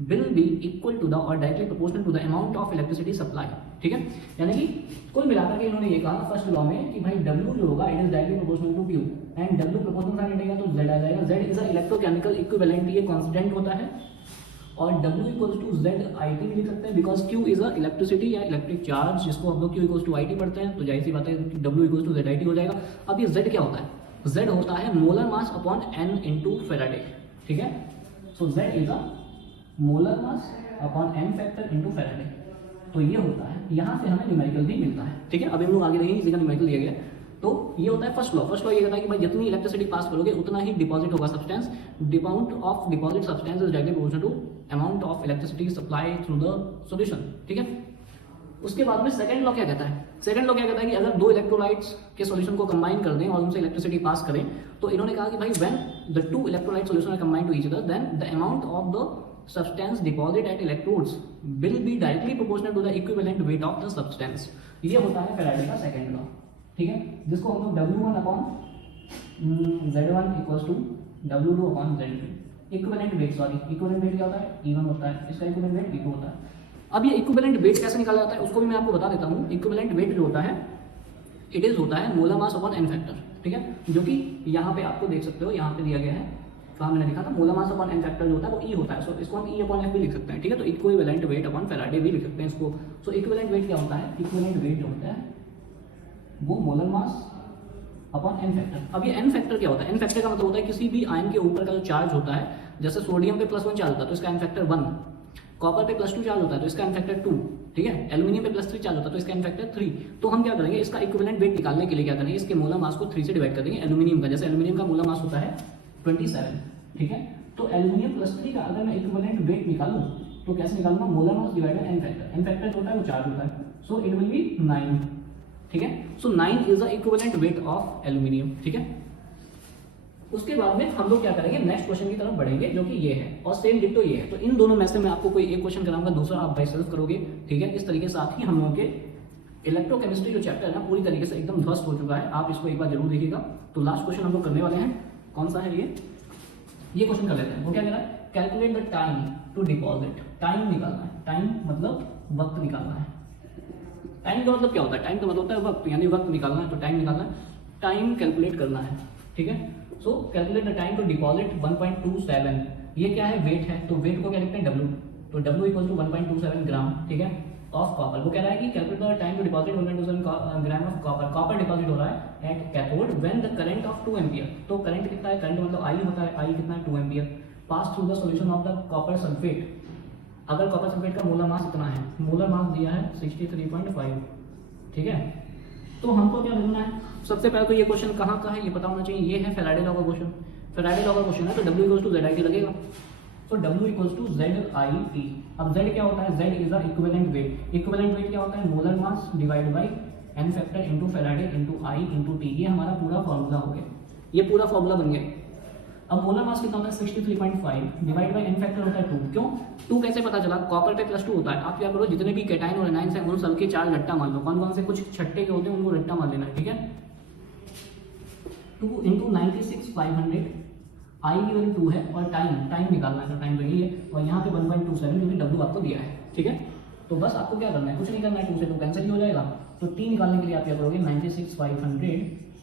will be equal to the और directly proportional to the amount of electricity supply, ठीक है। यानी कि कुल मिलाकर के इन्होंने ये कहा फर्स्ट लॉ में कि भाई W जो होगा it is directly proportional to Q and W proportional sign हटेगा तो Z आ जाएगा, Z is a electrochemical equivalent, ये कांस्टेंट होता है, और W इक्वल्स टू ZIT भी लिख सकते हैं because Q is a electricity या इलेक्ट्रिक चार्ज, जिसको हम लोग Q इक्वल्स टू IT पढ़ते हैं, तो जाहिर सी बात है W इक्वल्स टू ZIT हो जाएगा। अब ये Z क्या होता है, Z होता है molar mass upon N into Faraday, ठीक है। सो Z is a molar mass upon N factor into Faraday, तो ये होता है, यहाँ से हमें न्यूमेरिकल भी मिलता है, ठीक है। अब हम लोग आगे देखेंगे इसी का न्यूमेरिकल दिया गया है। तो ये होता है फर्स्ट लॉ। फर्स्ट लॉ ये कहता है कि भाई जितनी इलेक्ट्रिसिटी पास करोगे उतना ही डिपॉजिट होगा substance, amount of deposit substance is directly proportional to amount of electricity supply through the solution, ठीक है। उसके बाद में सेकंड लॉ क्या कहता है, सेकंड लॉ क्या कहता है कि अगर दो इलेक्ट्रोलाइट्स के सॉल्यूशन को कंबाइन कर दें और उनसे इलेक्ट्रिसिटी पास करें, तो इन्होंने कहा कि भाई when the two electrolyte solution are combined to each other then the amount of the substance deposit at electrodes will be directly proportional to the equivalent weight of the substance। ये होता है Faraday का second law, ठीक है, जिसको हम लोग W1 upon Z1 equals to W2 upon Z2 equivalent weight, sorry equivalent weight क्या होता है E1 होता है, इसका इक्विवेलेंट वेट E2 होता है। अब ये इक्विवेलेंट वेट कैसे निकाला जाता है उसको भी मैं आपको बता देता हूँ। इक्विवेलेंट वेट जो होता है इट इज होता है molar mass upon N factor, ठीक है, जो कि यहाँ पे आपको देख सकते हो, यहाँ पे दिया गया है, कहाँ मैंने लिखा था molar mass upon N factor जो होता है वो E होता है, सो इसको हम E अपॉन F भी लिख सकते हैं, ठीक है। तो इक्विवेलेंट वेट अपॉन फैराडे भी लिख सकते हैं इसको। सो इक्विवेलेंट वेट क्या होता है, इक्विवेलेंट वेट जो होता है वो molar mass upon N factor. अब ये N फैक्टर क्या होता है, N फैक्टर का मतलब होता है किसी भी आयन के ऊपर का जो चार्ज होता है, जैसे सोडियम पे +1 चार्ज होता है तो इसका N फैक्टर 1, कॉपर पे +2 चार्ज होता है तो इसका N फैक्टर 2, ठीक है, एल्यूमिनियम पे +3 चार्ज होता है तो इसका N फैक्टर 3। तो हम क्या करेंगे, इसका इक्विवेलेंट वेट निकालने के लिए क्या करेंगे, इसके मोलर मास को 3 से डिवाइड कर देंगे एल्यूमिनियम का, जैसे एल्यूमिनियम का मोलर मास होता है 27, ठीक है। तो एल्यूमिनियम +3 का अगर मैं इक्विवेलेंट वेट निकालूं तो कैसे निकालूंगा, molar mass divide by N factor, N factor होता है वो चार्ज होता है, सो इट विल बी 9, ठीक है। सो 9 is the equivalent weight of aluminium, ठीक है। उसके बाद में हम लोग क्या करेंगे, नेक्स्ट क्वेश्चन की तरफ बढ़ेंगे जो कि ये है, और सेम डिट्टो ये है। तो इन दोनों में से मैं आपको कोई एक क्वेश्चन कराऊंगा, दूसरा आप बाय सेल्फ करोगे, ठीक है। इस तरीके से साथ ही हम लोगों के इलेक्ट्रोकेमिस्ट्री जो चैप्टर है ना पूरी तरीके से एकदम ध्वस्त हो चुका है, आप इसको एक बार जरूर देखिएगा। तो लास्ट क्वेश्चन हम लोग करने वाले हैं, कौन सा है ये क्वेश्चन कर लेते हैं। वो क्या कह रहा है, calculate the time to deposit, time निकालना है, टाइम मतलब वक्त निकालना है। टाइम का मतलब क्या होता है, टाइम का मतलब होता है वक्त, यानी वक्त निकालना है, तो टाइम निकालना है, टाइम कैलकुलेट करना है, ठीक है। So calculate the time to deposit 1.27, ये क्या है, वेट है, तो वेट को क्या लिखते हैं W, तो W इक्वल टू 1.27 ग्राम, ठीक है, ऑफ कॉपर। वो कह रहा है कि calculate the time to deposit 1.27 gram of copper, copper deposit हो रहा है at cathode when the current of 2 ampere, तो करंट कितना है, करंट मतलब I होता है, I कितना है 2 ampere, pass through the solution of the copper sulphate. अगर कॉपर सल्फेट का मोलर मास इतना है, मोलर मास दिया है 63.5, ठीक है। तो हमको क्या ढूंढना है, सबसे पहले तो ये क्वेश्चन कहाँ का है ये पता होना चाहिए। ये है फैराडे लॉ का क्वेश्चन। फैराडे लॉ का क्वेश्चन है तो W इक्वल्स टू ZIT लगेगा। तो W इक्वल्स टू ZIT। अब Z क्या होता है? Z is the equivalent weight. Equivalent weight क्या होता है? Molar mass divide by n factor into Faraday into I into T। ये हमारा पूरा फॉर्मूला हो गया, ये पूरा फॉर्मूला बन गया। अब मोलर मास कितना होता है? 63.5 डिवाइड बाई n फैक्टर होता है 2। क्यों 2 कैसे पता चला? कॉपर पे +2 होता है। आप क्या करो, जितने भी कैटायन और एनायंस हैं उन सबके 4 रट्टा मान लो। कौन कौन से? कुछ छट्टे के होते हैं उनको रट्टा मान लेना है, ठीक है। 2 इंटू 96,500, I की वैल्यू 2 है और टाइम निकालना है, तो टाइम तो यही है और यहाँ पे 1.27 जो कि W आपको दिया है, ठीक है। तो बस आपको क्या करना है? कुछ नहीं करना है, 2 से 2 कैंसिल ही हो जाएगा। तो T निकालने के लिए आप क्या करोगे? 96,500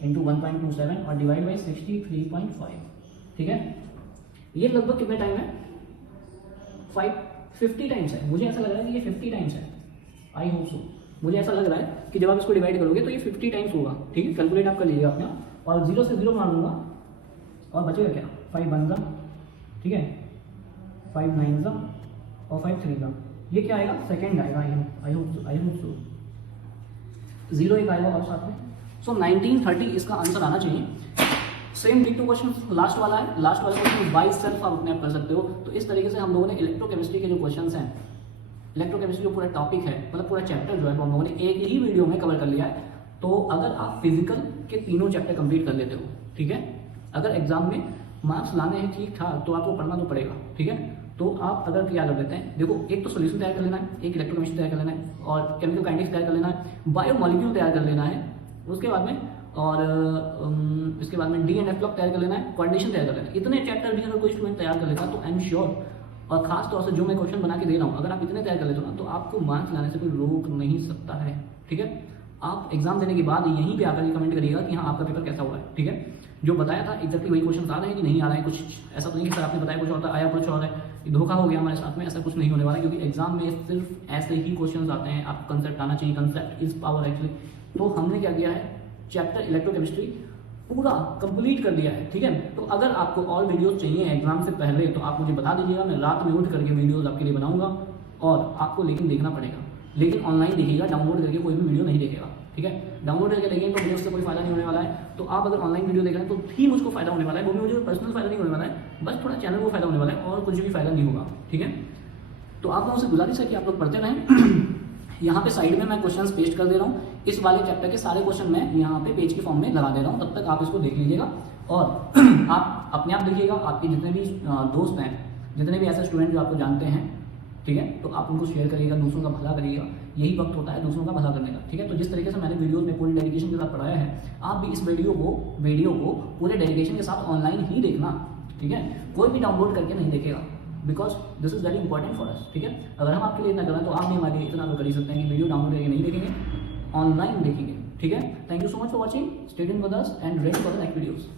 इंटू 1.27 और डिवाइड बाई 63.5, ठीक है। ये लगभग कितने टाइम है? 50 टाइम्स है। मुझे ऐसा लग रहा है कि ये 50 टाइम्स है। I hope so. मुझे ऐसा लग रहा है कि जब आप इसको डिवाइड करोगे तो ये 50 टाइम्स होगा, ठीक है। कैलकुलेट आप कर लीजिएगा अपने आप और 0 से 0 मार दूंगा और बचेगा क्या? 5 1 जा, ठीक है, 5 9 जा और 5 3 जा। ये क्या आएगा? सेकेंड आएगा। आई होप सो 0 एक आएगा और साथ में। सो 1930 इसका आंसर आना चाहिए। सेम डिक्टो क्वेश्चन लास्ट वाला है। लास्ट वाला क्वेश्चन बाय सेल्फ आप अपने आप कर सकते हो। तो इस तरीके से हम लोगों ने इलेक्ट्रोकेमिस्ट्री के जो क्वेश्चंस हैं, इलेक्ट्रोकेमिस्ट्री जो पूरा टॉपिक है, मतलब पूरा चैप्टर जो है वो हम लोगों ने एक ही वीडियो में कवर कर लिया है। तो अगर आप फिजिकल के तीनों चैप्टर कंप्लीट कर लेते हो, ठीक है, अगर एग्जाम में मार्क्स लाने हैं ठीक ठाक तो आपको पढ़ना तो पड़ेगा, ठीक है। तो आप अगर क्या कर लेते हैं, देखो एक तो सोल्यूशन तैयार कर लेना है, एक इलेक्ट्रोकेमिस्ट्री तैयार कर लेना है और केमिकल काइनेटिक्स तैयार कर लेना है, बायोमॉलिक्यूल तैयार कर लेना है उसके बाद में, और इसके बाद में DNF ब्लॉक तैयार कर लेना है, कोऑर्डिनेशन तैयार कर लेना है। इतने चैप्टर भी अगर कोई स्टूडेंट तैयार कर लेता तो आई एम श्योर, और खास तौर से जो मैं क्वेश्चन बना के दे रहा हूँ, अगर आप इतने तैयार कर लेते हो ना तो आपको मार्क्स लाने से कोई रोक नहीं सकता है, ठीक है। आप एग्जाम देने के बाद यहीं पे आकर ये कमेंट करिएगा कि हाँ आपका पेपर कैसा हुआ है, ठीक है। जो बताया था एग्जैक्टली वही क्वेश्चन आ रहे हैं कि नहीं आ रहे हैं, कुछ ऐसा तो नहीं कि सर आपने बताया कुछ और था आया कुछ और है, धोखा हो गया हमारे साथ में, ऐसा कुछ नहीं होने वाला है। क्योंकि एग्जाम में सिर्फ ऐसे ही क्वेश्चन आते हैं, आपको कंसेप्ट आना चाहिए, कंसेप्ट इज पावर एक्चुअली। तो हमने क्या किया है, चैप्टर इलेक्ट्रोकेमिस्ट्री पूरा कंप्लीट कर दिया है, ठीक है। तो अगर आपको और वीडियोस चाहिए एग्जाम से पहले तो आप मुझे बता दीजिएगा, मैं रात में उठ करके वीडियोस आपके लिए बनाऊंगा। और आपको लेकिन देखना पड़ेगा, लेकिन ऑनलाइन देखिएगा, डाउनलोड करके कोई भी वीडियो नहीं देखेगा, ठीक है। डाउनलोड करके देखेंगे तो मुझे उससे कोई फायदा नहीं होने वाला है। तो आप अगर ऑनलाइन वीडियो देख रहे हैं तो भी मुझको फायदा होने वाला है, वो भी मुझे पर्सनल फायदा नहीं होने वाला है, बस थोड़ा चैनल को फायदा होने वाला है और कुछ भी फायदा नहीं होगा, ठीक है। तो आप लोगों से गुजारिश है कि आप लोग पढ़ते रहें। यहाँ पे साइड में मैं क्वेश्चंस पेस्ट कर दे रहा हूँ, इस वाले चैप्टर के सारे क्वेश्चन मैं यहाँ पे पेज के फॉर्म में लगा दे रहा हूँ, तब तक आप इसको देख लीजिएगा और आप अपने आप देखिएगा। आपके जितने भी दोस्त हैं, जितने भी ऐसे स्टूडेंट जो आपको जानते हैं, ठीक है, तो आप उनको शेयर करिएगा, दूसरों का भला करिएगा। यही वक्त होता है दूसरों का भला करने का, ठीक है। तो जिस तरीके से मैंने वीडियोस में पूरी डेडिकेशन के साथ पढ़ाया है, आप भी इस वीडियो को पूरे डेडिकेशन के साथ ऑनलाइन ही देखना, ठीक है। कोई भी डाउनलोड करके नहीं देखेगा, because this is very important for us, ठीक है। अगर हम आपके लिए इतना कर रहे हैं तो आप भी हमारे लिए इतना तो कर ही सकते हैं कि वीडियो डाउनलोड करके नहीं देखेंगे, ऑनलाइन देखेंगे, ठीक है। Thank you so much for watching, stay tuned with us and ready for the next videos.